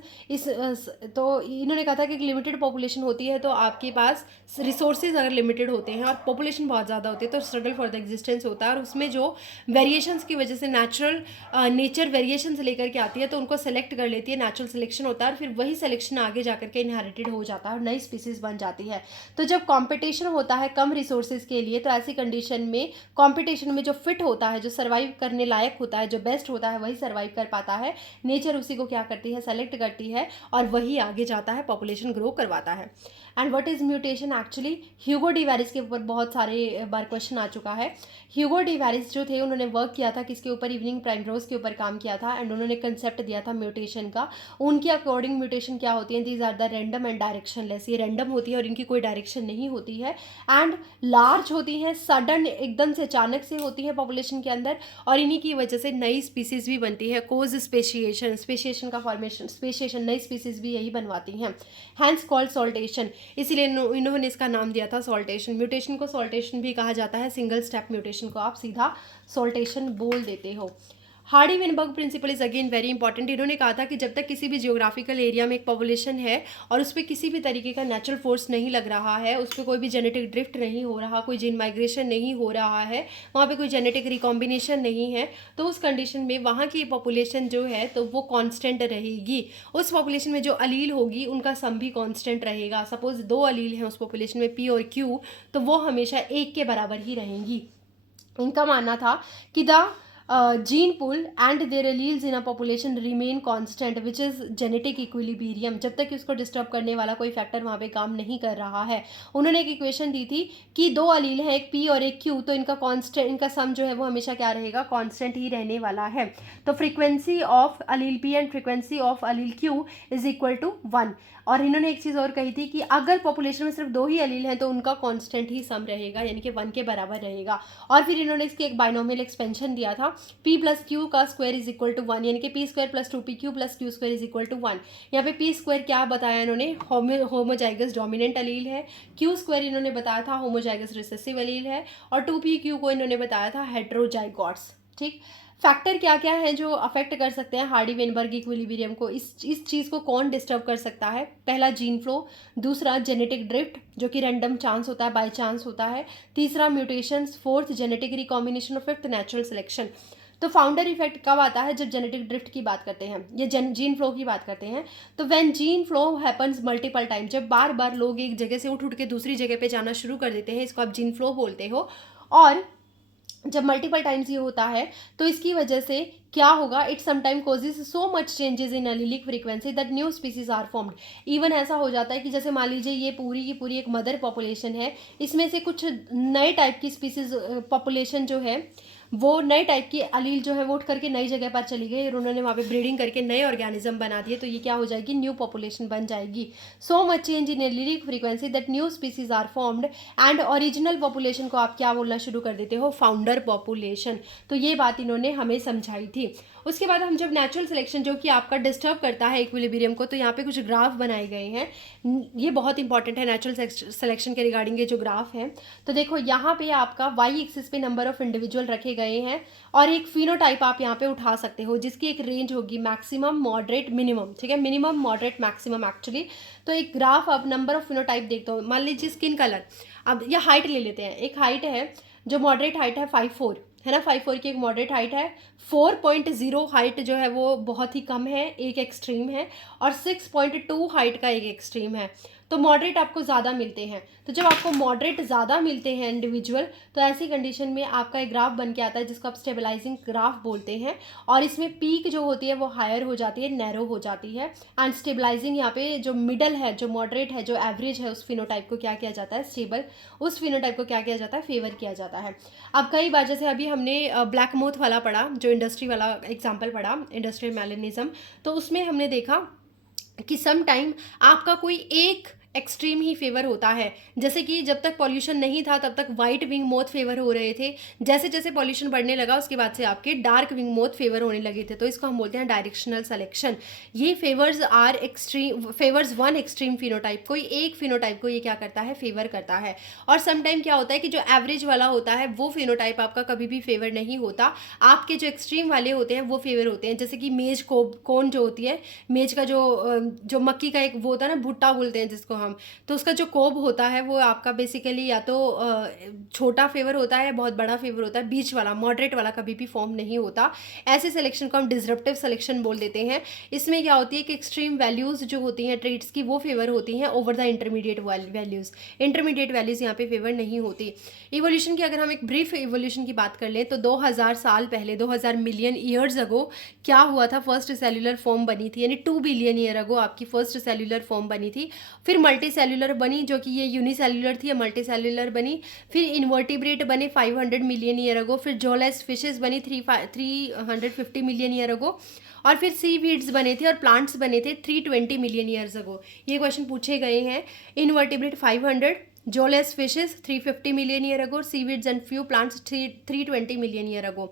तो इन्होंने कहा था कि लिमिटेड पॉपुलेशन होती है तो आपके पास रिसोर्सेज अगर लिमिटेड होते हैं और पॉपुलेशन बहुत ज़्यादा होती है तो स्ट्रगल फॉर द एग्जिस्टेंस होता है, और उसमें जो वेरिएशंस की वजह से नेचर वेरिएशंस लेकर के आती है तो उनको सेलेक्ट कर लेती है, नेचुरल सिलेक्शन होता है, और फिर वही सिलेक्शन आगे जाकर के इनहेरिटेड हो जाता है और नई स्पीसीज बन जाती है। तो जब कंपटीशन होता है कम रिसोर्सेज के लिए, तो ऐसी कंडीशन में कंपटीशन में जो फिट होता है, जो सर्वाइव करने लायक होता है, जो बेस्ट होता है, वही सर्वाइव कर पाता है। नेचर उसी को क्या करती है, सेलेक्ट करती है, और वही आगे जाता है, पॉपुलेशन ग्रो करवाता है। And what is mutation actually, Hugo de Vries के ऊपर बहुत सारे बार क्वेश्चन आ चुका है। ह्यूगो डी वेरिस जो थे उन्होंने वर्क किया था किसके ऊपर, इवनिंग प्राइमरोज के ऊपर काम किया था, एंड उन्होंने कंसेप्ट दिया था म्यूटेशन का। उनके अकॉर्डिंग म्यूटेशन क्या होती है, these are the random and directionless. ये रैंडम होती है और इनकी कोई डायरेक्शन नहीं होती है, एंड लार्ज होती हैं, सडन एकदम से अचानक से होती है पॉपुलेशन के अंदर, और इन्हीं की वजह से नई स्पीसीज भी बनती है। कोज स्पेशिएशन का फॉर्मेशन, स्पेशिएशन नई स्पीसीज भी यही बनवाती हैं। हैंस कॉल्ड सॉल्टेशन, इसीलिए इन्होंने इसका नाम दिया था सॉल्टेशन। म्यूटेशन को सॉल्टेशन भी कहा जाता है, सिंगल स्टेप म्यूटेशन को आप सीधा सॉल्टेशन बोल देते हो। Hardy Weinberg principle is again very important. इन्होंने कहा था कि जब तक किसी भी जियोग्राफिकल एरिया में एक पॉपुलेशन है और उस पर किसी भी तरीके का नेचुरल फोर्स नहीं लग रहा है, उस पर कोई भी जेनेटिक ड्रिफ्ट नहीं हो रहा, कोई जीन माइग्रेशन नहीं हो रहा है, वहाँ पे कोई जेनेटिक रिकॉम्बिनेशन नहीं है, तो उस कंडीशन में वहाँ की पॉपुलेशन जो है तो वो कांस्टेंट रहेगी। उस पॉपुलेशन में जो अलील होगी उनका सम भी कांस्टेंट रहेगा। सपोज 2 अलील हैं उस पॉपुलेशन में, पी और क्यू, तो वो हमेशा 1 के बराबर ही रहेंगी। उनका मानना था कि the gene pool and their alleles in a population remain constant which is genetic equilibrium। जब तक कि उसको डिस्टर्ब करने वाला कोई फैक्टर वहाँ पे काम नहीं कर रहा है। उन्होंने एक इक्वेशन दी थी कि 2 अलील हैं, एक पी और एक क्यू, तो इनका कांस्टेंट, इनका सम जो है वो हमेशा क्या रहेगा, कांस्टेंट ही रहने वाला है। तो frequency of allele P and frequency of allele Q is equal to 1। और इन्होंने एक चीज़ और कही थी कि अगर पॉपुलेशन में सिर्फ 2 ही अलील हैं तो उनका कांस्टेंट ही सम रहेगा, यानी कि 1 के बराबर रहेगा। और फिर इन्होंने इसकी एक बाइनोमियल एक्सपेंशन दिया था, p प्लस क्यू का स्क्वायर इज इक्वल टू 1, यानी कि p square plus 2 p q plus q square is equal to 1। यहाँ पे पी स्क्वायर क्या बताया इन्होंने, होमोजाइगस डोमिनेंट अलील है, क्यू स्क्वायर इन्होंने बताया था होमोजाइगस रिसेसिव अलील है, और 2p q को इन्होंने बताया था हेट्रोजाइगोट्स। ठीक, फैक्टर क्या क्या है जो अफेक्ट कर सकते हैं हार्डी वेनबर्ग इक्विलिब्रियम को, इस चीज़ को कौन डिस्टर्ब कर सकता है? पहला जीन फ्लो, दूसरा जेनेटिक ड्रिफ्ट जो कि रैंडम चांस होता है, बाय चांस होता है, तीसरा म्यूटेशंस, फोर्थ जेनेटिक रिकॉम्बिनेशन और फिफ्थ नेचुरल सिलेक्शन। तो फाउंडर इफेक्ट कब आता है? जब जेनेटिक ड्रिफ्ट की बात करते हैं या जीन फ्लो की बात करते हैं। तो when gene flow happens multiple time, जब बार बार लोग एक जगह से उठ के दूसरी जगह पे जाना शुरू कर देते हैं, इसको आप जीन फ्लो बोलते हो। और जब मल्टीपल टाइम्स ये होता है तो इसकी वजह से क्या होगा, it sometime causes so much changes in allelic frequency that new species are formed. Even ऐसा हो जाता है कि जैसे मान लीजिए ये पूरी की पूरी एक मदर पॉपुलेशन है, इसमें से कुछ नए टाइप की स्पीसीज पॉपुलेशन जो है वो नए टाइप की अलील जो है वो उठ करके नई जगह पर चली गई और उन्होंने वहाँ पे ब्रीडिंग करके नए ऑर्गेनिज्म बना दिए, तो ये क्या हो जाएगी, न्यू पॉपुलेशन बन जाएगी। So much change in allelic frequency that new species are formed and original population को आप क्या बोलना शुरू कर देते हो, फाउंडर पॉपुलेशन। तो ये बात इन्होंने हमें समझाई थी। उसके बाद हम जब नेचुरल सिलेक्शन जो कि आपका डिस्टर्ब करता है इक्विलिब्रियम को, तो यहाँ पे कुछ ग्राफ बनाए गए हैं, ये बहुत इंपॉर्टेंट है नेचुरल सिलेक्शन के रिगार्डिंग ये जो ग्राफ है। तो देखो यहाँ पे आपका वाई एक्सिस पे नंबर ऑफ इंडिविजुअल रखे गए हैं और एक फिनोटाइप आप यहाँ पे उठा सकते हो जिसकी एक रेंज होगी मैक्सिमम, मॉडरेट, मिनिमम। ठीक है, मिनिमम, मॉडरेट, मैक्सिमम एक्चुअली। तो एक ग्राफ आप नंबर ऑफ फिनोटाइप देखते हो, मान लीजिए स्किन कलर, अब या हाइट ले लेते हैं। एक हाइट है जो मॉडरेट हाइट है 5'4", है ना, 5'4" की एक मॉडरेट हाइट है। 4.0 हाइट जो है वो बहुत ही कम है, एक एक्सट्रीम है, और 6.2 हाइट का एक एक्सट्रीम है। तो मॉडरेट आपको ज़्यादा मिलते हैं। तो जब आपको मॉडरेट ज़्यादा मिलते हैं इंडिविजुअल, तो ऐसी कंडीशन में आपका एक ग्राफ बन के आता है जिसको आप स्टेबलाइजिंग ग्राफ बोलते हैं, और इसमें पीक जो होती है वो हायर हो जाती है, नैरो हो जाती है, एंड स्टेबलाइजिंग यहाँ पे जो मिडल है, जो मॉडरेट है, जो एवरेज है, उस फिनोटाइप को क्या किया जाता है, स्टेबल, उस फिनोटाइप को क्या किया जाता है, फेवर किया जाता है। अब कई बार जैसे अभी हमने ब्लैक मोथ वाला पढ़ा, जो इंडस्ट्री वाला एग्जाम्पल पढ़ा, इंडस्ट्रियल मेलेनिज्म, तो उसमें हमने देखा कि सम टाइम आपका कोई एक एक्सट्रीम ही फेवर होता है। जैसे कि जब तक पॉल्यूशन नहीं था तब तक वाइट विंग मोथ फेवर हो रहे थे, जैसे जैसे पॉल्यूशन बढ़ने लगा उसके बाद से आपके डार्क विंग मोथ फेवर होने लगे थे। तो इसको हम बोलते हैं डायरेक्शनल सिलेक्शन। ये favours are extreme, favours one extreme phenotype, कोई एक फिनोटाइप को ये क्या करता है, फेवर करता है। और समटाइम क्या होता है कि जो एवरेज वाला होता है वो फिनोटाइप आपका कभी भी फेवर नहीं होता, आपके जो एक्सट्रीम वाले होते हैं वो फेवर होते हैं। जैसे कि मेज कोन जो होती है, मेज का जो मक्की का एक वो होता है ना, भुट्टा बोलते हैं जिसको हम, तो उसका जो कोब होता है वो आपका बेसिकली या तो छोटा फेवर होता है, बहुत बड़ा फेवर होता है, बीच वाला, मॉडरेट वाला कभी भी फॉर्म नहीं होता। ऐसे सिलेक्शन को हम डिसरप्टिव सिलेक्शन बोल देते हैं। इसमें क्या होती है कि एक्सट्रीम वैल्यूज़ जो होती हैं ट्रेट्स की वो फेवर होती हैं over the intermediate values. Intermediate values यहाँ पे फेवर नहीं होती। इवोल्यूशन की अगर हम एक ब्रीफ इवोल्यूशन की बात कर लें तो 2000 साल पहले, 2000 मिलियन ईयर्स अगो क्या हुआ था, फर्स्ट सेल्यूलर फॉर्म बनी थी, यानी 2 बिलियन ईयर अगो आपकी फर्स्ट सेल्यूलर फॉर्म बनी थी। फिर मल्टी सेल्यूलर बनी जो कि ये यूनिसेल्यूलर थी, मल्टी सेल्यूलर बनी। फिर इन्वर्टिब्रेट बने 500 मिलियन ईयर अगो। फिर जोलेस फिशेस बनी 350 मिलियन ईयर अगो। और फिर सी वीड्स बने थे और प्लांट्स बने थे 320 मिलियन ईयर्स अगो। ये क्वेश्चन पूछे गए हैं। Invertebrate 500, Jawless fishes 350 million year ago, seaweeds and few plants 320 million year ago.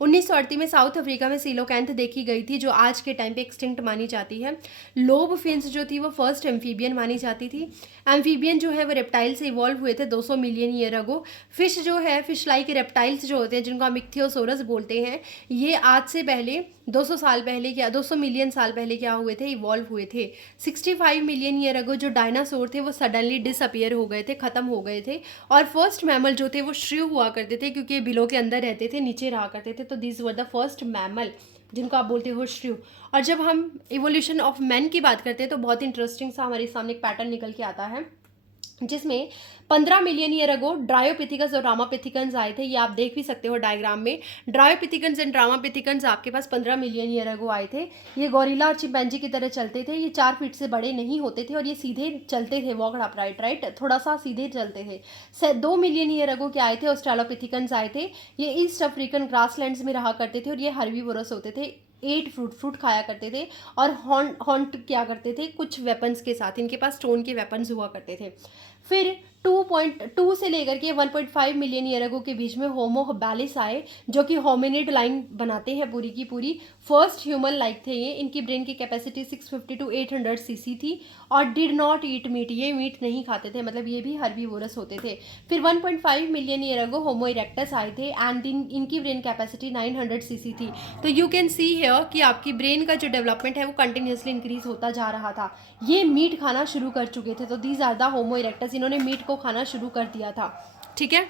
1938 में साउथ अफ्रीका में सीलोकैंथ देखी गई थी जो आज के टाइम पे एक्सटिंक्ट मानी जाती है। लोब फिन्स जो थी वो फर्स्ट एम्फीबियन मानी जाती थी। एम्फीबियन जो है वो रेप्टाइल से इवॉल्व हुए थे 200 मिलियन ईयर अगो। फिश जो है, फिश लाइक रेप्टाइल्स जो होते हैं जिनको हम इक्थियोसोरस बोलते हैं, ये आज से पहले 200 साल पहले क्या 200 मिलियन साल पहले क्या हुए थे, इवॉल्व हुए थे। 65 मिलियन ईयर अगो जो डायनासोर थे वो सडनली डिसअपियर हो गए थे, ख़त्म हो गए थे। और फर्स्ट मैमल जो थे वो श्रियू हुआ करते थे क्योंकि बिलों के अंदर रहते थे, नीचे रहा करते थे, तो this were the first mammal जिनको आप बोलते हो श्रियू। और जब हम इवोल्यूशन ऑफ मैन की बात करते हैं तो बहुत इंटरेस्टिंग सा हमारे सामने एक पैटर्न निकल के आता है जिसमें 15 मिलियन ईयर अगो ड्रायोपिथिकस और रामापिथिकन्स आए थे। ये आप देख भी सकते हो डायग्राम में। ड्रायोपिथिकन्स एंड रामापिथिकन्स आपके पास 15 मिलियन ईयर अगो आए थे। ये गोरिल्ला और चिंपैंजी की तरह चलते थे। ये 4 फीट से बड़े नहीं होते थे और ये सीधे चलते थे, वॉकड अपराइट, राइट, थोड़ा सा सीधे चलते थे। 2 मिलियन ईयर अगो के आए थे, ऑस्ट्रेलोपिथिकन्स आए थे। ये ईस्ट अफ्रीकन ग्रासलैंड्स में रहा करते थे और ये हर्बीवोरस होते थे। 8 फ्रूट खाया करते थे और हॉन्ट क्या करते थे कुछ वेपन्स के साथ, इनके पास स्टोन के वेपन्स हुआ करते थे। फिर 2.2 से लेकर के 1.5 मिलियन ईयर अगो के बीच में होमो हबैलिस आए जो कि होमिनिड लाइन बनाते हैं पूरी की पूरी। फर्स्ट ह्यूमन लाइक थे ये। इनकी ब्रेन की कैपेसिटी 650 टू 800 सीसी थी और डिड नॉट ईट मीट, ये मीट नहीं खाते थे, मतलब ये भी हर्बीवोरस होते थे। फिर 1.5 मिलियन ईयर अगो होमो इरेक्टस आए थे एंड इनकी ब्रेन कैपेसिटी 900 सीसी थी। तो यू कैन सी हियर कि आपकी ब्रेन का जो डेवलपमेंट है वो कंटिन्यूसली इंक्रीज होता जा रहा था। ये मीट खाना शुरू कर चुके थे, तो these are the Homo erectus, इन्होंने मीट को खाना शुरू कर दिया था। ठीक है।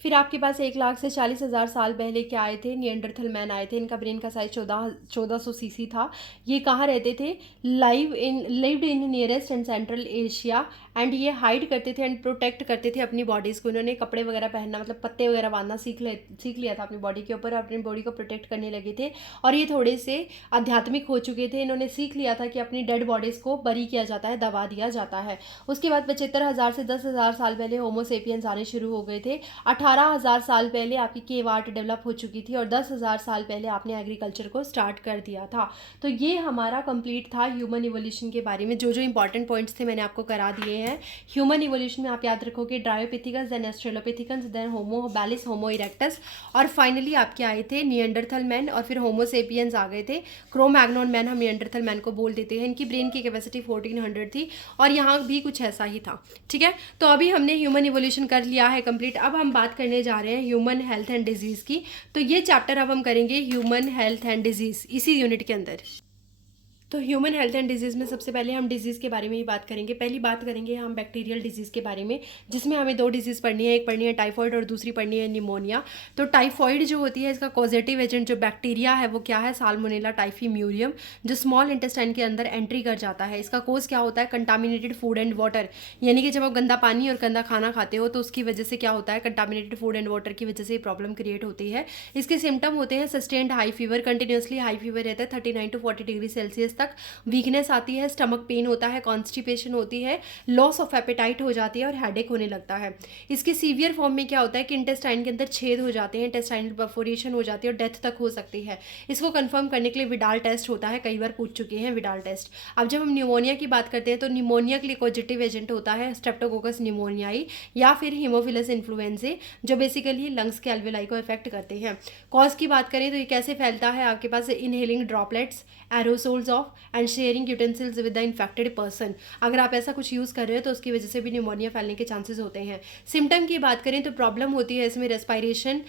फिर आपके पास 1 लाख से 40,000 साल पहले क्या आए थे, निएंडरथल मैन आए थे। इनका ब्रेन का साइज 1400 सीसी था। ये कहाँ रहते थे, lived in nearest and central Asia and ये हाइड करते थे एंड प्रोटेक्ट करते थे अपनी बॉडीज़ को। इन्होंने कपड़े वगैरह पहनना, मतलब पत्ते वगैरह बांधना सीख लिया था अपनी बॉडी के ऊपर, अपनी बॉडी को प्रोटेक्ट करने लगे थे। और ये थोड़े से आध्यात्मिक हो चुके थे। इन्होंने सीख लिया था कि अपनी डेड बॉडीज़ को बरी किया जाता है, दबा दिया जाता है। उसके बाद 75,000 से 10,000 साल पहले होमोसेपियंस आने शुरू हो गए थे। 18,000 साल पहले आपकी केव आर्ट डेवलप हो चुकी थी और 10,000 साल पहले आपने एग्रीकल्चर को स्टार्ट कर दिया था। तो ये हमारा कंप्लीट था ह्यूमन इवोल्यूशन के बारे में। जो जो इंपॉर्टेंट पॉइंट्स थे मैंने आपको करा दिए हैं। ह्यूमन इवोल्यूशन में आप याद रखोगे ड्रायोपिथिकस, देन ऑस्ट्रेलोपिथिकन्स, देन होमो हबैलिस, होमो इरेक्टस और फाइनली आपके आए थे निएंडरथल मैन और फिर होमोसेपियंस आ गए थे। क्रो-मैग्नोन मैन हम निएंडरथल मैन को बोल देते हैं। इनकी ब्रेन की कैपेसिटी 1400 थी और यहाँ भी कुछ ऐसा ही था। ठीक है, तो अभी हमने ह्यूमन इवोल्यूशन कर लिया है कंप्लीट। अब हम बात करने जा रहे हैं ह्यूमन हेल्थ एंड डिजीज़ की। तो ये चैप्टर अब हम करेंगे ह्यूमन हेल्थ एंड डिजीज़ इसी यूनिट के अंदर। तो ह्यूमन हेल्थ एंड डिजीज़ में सबसे पहले हम डिजीज़ के बारे में ही बात करेंगे। पहली बात करेंगे हम बैक्टीरियल डिजीज़ के बारे में, जिसमें हमें 2 डिजीज़ पढ़नी है। एक पढ़नी है टाइफॉइड और दूसरी पढ़नी है निमोनिया। तो टाइफॉइड जो होती है इसका कॉजेटिव एजेंट जो बैक्टीरिया है वो क्या है, साल्मोनेला टाइफीम्यूरियम, जो स्मॉल इंटेस्टाइन के अंदर एंट्री कर जाता है। इसका कोज क्या होता है, कंटामिनेटेड फूड एंड वाटर, यानी कि जब आप गंदा पानी और गंदा खाना खाते हो तो उसकी वजह से क्या होता है, कंटामिनेटेड फूड एंड वाटर की वजह से प्रॉब्लम क्रिएट होती है। इसके सिम्टम होते हैं sustained high fever, continuously high fever रहता है 39 to 40 डिग्री सेल्सियस तक। वीकनेस आती है, स्टमक पेन होता है, कॉन्स्टिपेशन होती है, लॉस ऑफ एपेटाइट हो जाती है और हेडेक होने लगता है। इसके सीवियर फॉर्म में क्या होता है कि इंटेस्टाइन के अंदर छेद हो जाते हैं, इंटेस्टाइनल परफोरेशन हो जाती है और डेथ तक हो सकती है। इसको कंफर्म करने के लिए विडाल टेस्ट होता है, कई बार पूछ चुके हैं विडाल टेस्ट। अब जब हम न्यूमोनिया की बात करते हैं तो न्यूमोनिया के लिए पॉजिटिव एजेंट होता है स्ट्रेप्टोकोकस न्यूमोनियाई या फिर हीमोफिलस इन्फ्लुएंजाe, जो बेसिकली लंग्स के एल्वेलाई को इफेक्ट करते हैं। कॉज की बात करें तो ये कैसे फैलता है, आपके पास inhaling droplets, aerosols of and sharing utensils with the infected person. अगर आप ऐसा कुछ यूज़ कर रहे हो तो उसकी वजह से भी न्यूमोनिया फैलने के चांसेस होते हैं। सिम्टम की बात करें तो प्रॉब्लम होती है इसमें रेस्पायरेशन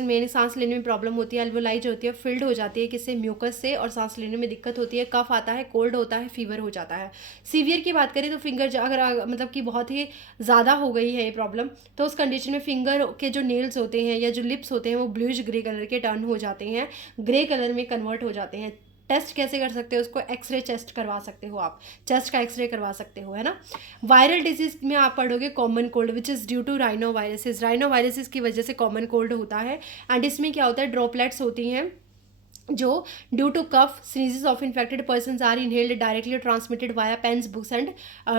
में, सांस लेने में प्रॉब्लम होती है। एल्वोलाई जो होती है फिल्ड हो जाती है किससे, म्यूकस से, और सांस लेने में दिक्कत होती है, कफ आता है, कोल्ड होता है, फीवर हो जाता है। सीवियर की बात करें तो फिंगर अगर मतलब कि बहुत ही ज़्यादा हो गई है ये प्रॉब्लम, तो उस कंडीशन में फिंगर के जो नेल्स होते हैं या जो लिप्स होते हैं वो ब्लूइश ग्रे कलर के टर्न हो जाते हैं, ग्रे कलर में कन्वर्ट हो जाते हैं। टेस्ट कैसे कर सकते हो उसको, एक्सरे चेस्ट करवा सकते हो, आप चेस्ट का एक्सरे करवा सकते हो, है ना। वायरल डिजीज में आप पढ़ोगे common cold which is due to rhinoviruses. Rhinoviruses की वजह से कॉमन कोल्ड होता है एंड इसमें क्या होता है, ड्रॉपलेट्स होती हैं जो due to cough sneezes of infected person are inhaled directly transmitted via pens books and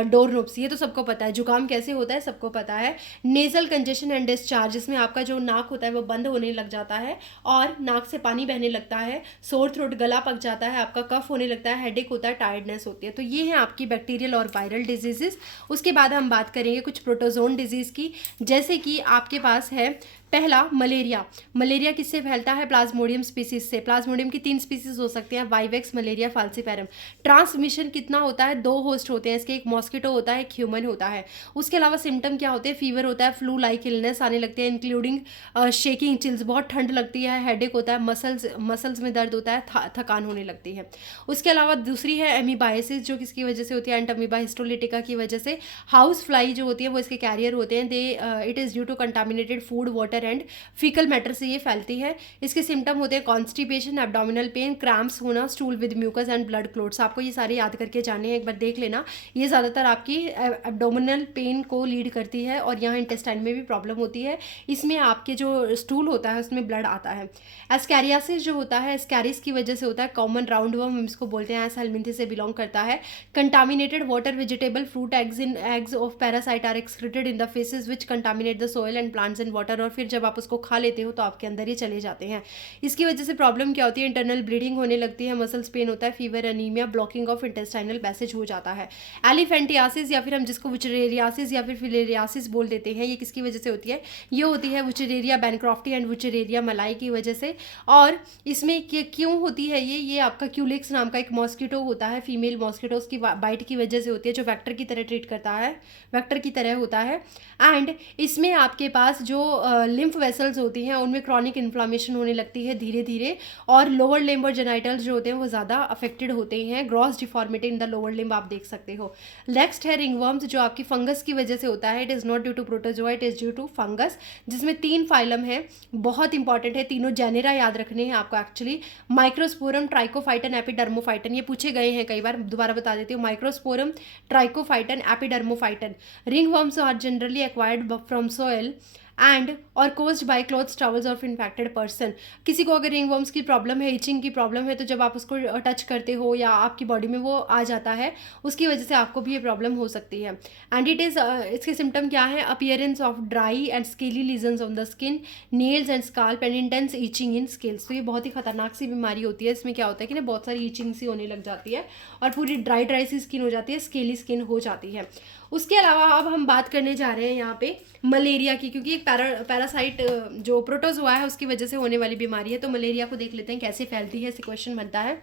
door knobs. ये तो सबको पता है। जुकाम कैसे होता है सबको पता है। नेजल कंजेशन एंड डिस्चार्ज, जिसमें आपका जो नाक होता है वो बंद होने लग जाता है और नाक से पानी बहने लगता है। सोर थ्रोट, गला पक जाता है, आपका कफ होने लगता है, हेडेक होता है, टायर्डनेस होती है। तो ये हैं आपकी बैक्टीरियल और वायरल डिजीजेस। उसके बाद हम बात करेंगे कुछ प्रोटोजोन डिजीज़ की, जैसे कि आपके पास है पहला मलेरिया। मलेरिया किससे फैलता है? प्लाज्मोडियम स्पीसीज से। प्लाज्मोडियम की 3 स्पीसीज हो सकते हैं, वाइवेक्स, मलेरिया, फाल्सीपैरम। ट्रांसमिशन कितना होता है? 2 होस्ट होते हैं इसके, एक मॉस्किटो होता है, एक ह्यूमन होता है। उसके अलावा सिम्टम क्या होते हैं? फीवर होता है, फ्लू लाइक इलनेस आने लगते हैं इंक्लूडिंग शेकिंग, चिल्स, बहुत ठंड लगती है, हेडेक होता है, मसल्स में दर्द होता है, थकान होने लगती है। उसके अलावा दूसरी है एमीबाइसिस, जो किसकी वजह से होती है? एंटमीबा हिस्टोलिटिका की वजह से। हाउस फ्लाई जो होती है वो इसके कैरियर होते हैं। It is due to contaminated food, water and faecal matter से ये फैलती है। इसके सिम्टम होते हैं कॉन्स्टिपेशन, एब्डोमिनल पेन, क्रैम्प्स होना, stool with mucus and blood clots. आपको ये सारे याद करके जाने हैं, एक बार देख लेना। ये ज़्यादातर आपकी एब्डोमिनल पेन को लीड करती है और यहाँ इंटेस्टाइन में भी प्रॉब्लम होती है। इसमें आपके जो स्टूल होता है उसमें ब्लड आता है। एस्कैरियासिस जो होता है एस्कैरिस की वजह से होता है। कॉमन राउंड वर्म हम इसको बोलते हैं, हेलमिंथी से बिलोंग करता है। Contaminated water, vegetable, fruit, eggs of parasite are excreted in the faeces which contaminate the soil and plants and water. और फिर जब आप उसको खा लेते हो तो आपके अंदर ही चले जाते हैं। इसकी वजह से प्रॉब्लम क्या होती है? इंटरनल ब्लीडिंग होने लगती है, मसल्स पेन होता है, fever, anaemia, blocking of intestinal passage हो जाता है। एलिफेंटियासिस या फिर हम जिसको वुचरेरियासिस या फिर फिलेरियासिस बोल देते हैं, ये किसकी वजह से होती है? ये होती है वुचरेरिया बैनक्रॉफ्टी एंड वुचरेरिया मलाई की वजह से। और इसमें क्यों होती है ये आपका क्यूलिक्स नाम का एक मॉस्किटो होता है, फीमेल मॉस्किटो, उसकी बाइट की वजह से होती है, जो वेक्टर की तरह ट्रीट करता है, वेक्टर की तरह होता है। एंड इसमें आपके पास जो लिम्फ वेसल्स होती हैं उनमें क्रॉनिक इन्फ्लामेशन होने लगती है धीरे धीरे, और लोअर लिम्ब और जेनाइटल्स जो होते हैं वो ज़्यादा अफेक्टेड होते हैं। Gross deformity in the lower limb आप देख सकते हो। नेक्स्ट है रिंगवर्म्स, जो आपकी फंगस की वजह से होता है। It is not due to protozoa, it is due to fungus, जिसमें 3 फाइलम है, बहुत इंपॉर्टेंट है। तीनों जेनेरा याद रखने हैं आपको एक्चुअली। माइक्रोस्पोरम, ट्राइकोफाइटन, एपिडर्मोफाइटन, ये पूछे गए हैं कई बार, दोबारा बता देती हूँ। Microsporum, Trichophyton, Epidermophyton. Ringworms are generally acquired from soil and और caused by clothes, towels of infected person. किसी को अगर रिंगवर्म्स की प्रॉब्लम है, इचिंग की प्रॉब्लम है, तो जब आप उसको टच करते हो या आपकी बॉडी में वो आ जाता है, उसकी वजह से आपको भी ये प्रॉब्लम हो सकती है। एंड इसके सिम्टम क्या है? Appearance of dry and scaly lesions on the skin, nails and scalp and intense itching in skills. तो ये बहुत ही खतरनाक सी बीमारी होती है। इसमें क्या होता है कि ना बहुत सारी ईचिंग सी होने लग जाती है और पूरी ड्राई सी स्किन हो जाती है, स्केली स्किन हो जाती है। उसके अलावा अब हम बात करने जा रहे हैं यहाँ पे मलेरिया की, क्योंकि एक पैरासाइट जो प्रोटोजोआ है उसकी वजह से होने वाली बीमारी है। तो मलेरिया को देख लेते हैं कैसे फैलती है, ऐसे क्वेश्चन बनता है।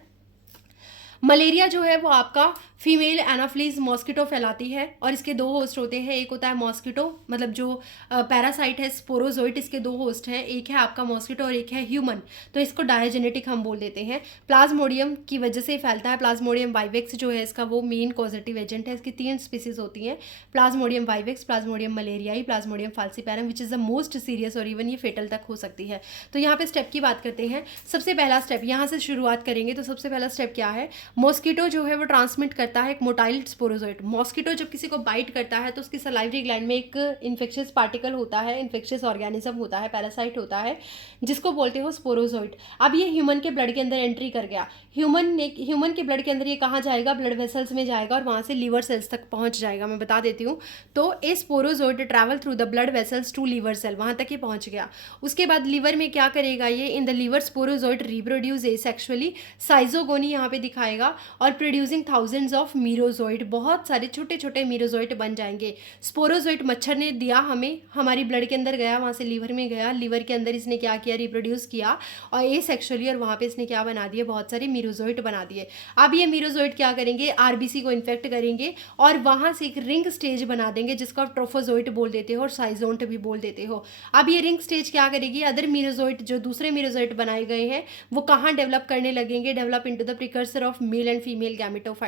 मलेरिया जो है वो आपका फीमेल एनाफ्लीज मॉस्किटो फैलाती है और इसके 2 होस्ट होते हैं। एक होता है मॉस्किटो, मतलब जो पैरासाइट है स्पोरोजोइट, इसके 2 होस्ट हैं, एक है आपका मॉस्किटो और एक है ह्यूमन। तो इसको डायजेनेटिक हम बोल देते हैं। प्लाज्मोडियम की वजह से फैलता है। प्लाज्मोडियम वाइवेक्स जो है इसका वो मेन कॉजेटिव एजेंट है। इसकी 3 स्पीसीज होती हैं, Plasmodium vivax, Plasmodium malariae, Plasmodium falciparum, which is the most serious और इवन ये फेटल तक हो सकती है। तो यहाँ पे स्टेप की बात करते हैं। सबसे पहला स्टेप यहाँ से शुरुआत करेंगे। तो सबसे पहला स्टेप क्या है? मॉस्किटो जो है वो ट्रांसमिट करता है एक मोटाइल स्पोरोजोइट। मॉस्किटो जब किसी को बाइट करता है तो उसकी सलाइवरी ग्लैंड में एक इन्फेक्शियस पार्टिकल होता है, इन्फेक्शियस ऑर्गेनिज्म होता है, पैरासाइट होता है, जिसको बोलते हो स्पोरोजोइट। अब ये ह्यूमन के ब्लड के अंदर एंट्री कर गया। ह्यूमन के ब्लड के अंदर ये कहाँ जाएगा? ब्लड वेसल्स में जाएगा और वहाँ से लीवर सेल्स तक पहुँच जाएगा। मैं बता देती हूँ। तो a sporozoite travel through the blood vessels to liver cell, वहाँ तक ये पहुँच गया। उसके बाद लीवर में क्या करेगा ये? In the liver sporozoite reproduce asexually, schizogony यहाँ पे दिखाएगा, और प्रोड्यूसिंग थाउजेंड्स ऑफ मीरोजोइट, बहुत सारे छोटे छोटे मीरोजोइट बन जाएंगे। स्पोरोजोइट मच्छर ने दिया हमें, हमारी ब्लड के अंदर गया, वहाँ से लीवर में गया, लीवर के अंदर इसने क्या किया? रिप्रोड्यूस किया और एसेक्सुअली, और वहाँ पे इसने क्या बना दिए? बहुत सारे मीरोजोइट बना दिए। अब ये मीरोजोइट क्या करेंगे? आरबीसी को इन्फेक्ट करेंगे और वहाँ से एक रिंग स्टेज बना देंगे, जिसको आप ट्रोफोजोइट बोल देते हो और साइजोन्ट भी बोल देते हो। अब ये रिंग स्टेज क्या करेगी? अदर मीरोजोइट, जो दूसरे मीरोजोइट बनाए गए हैं, वो कहाँ डेवलप करने लगेंगे? Develop into the precursor of male and female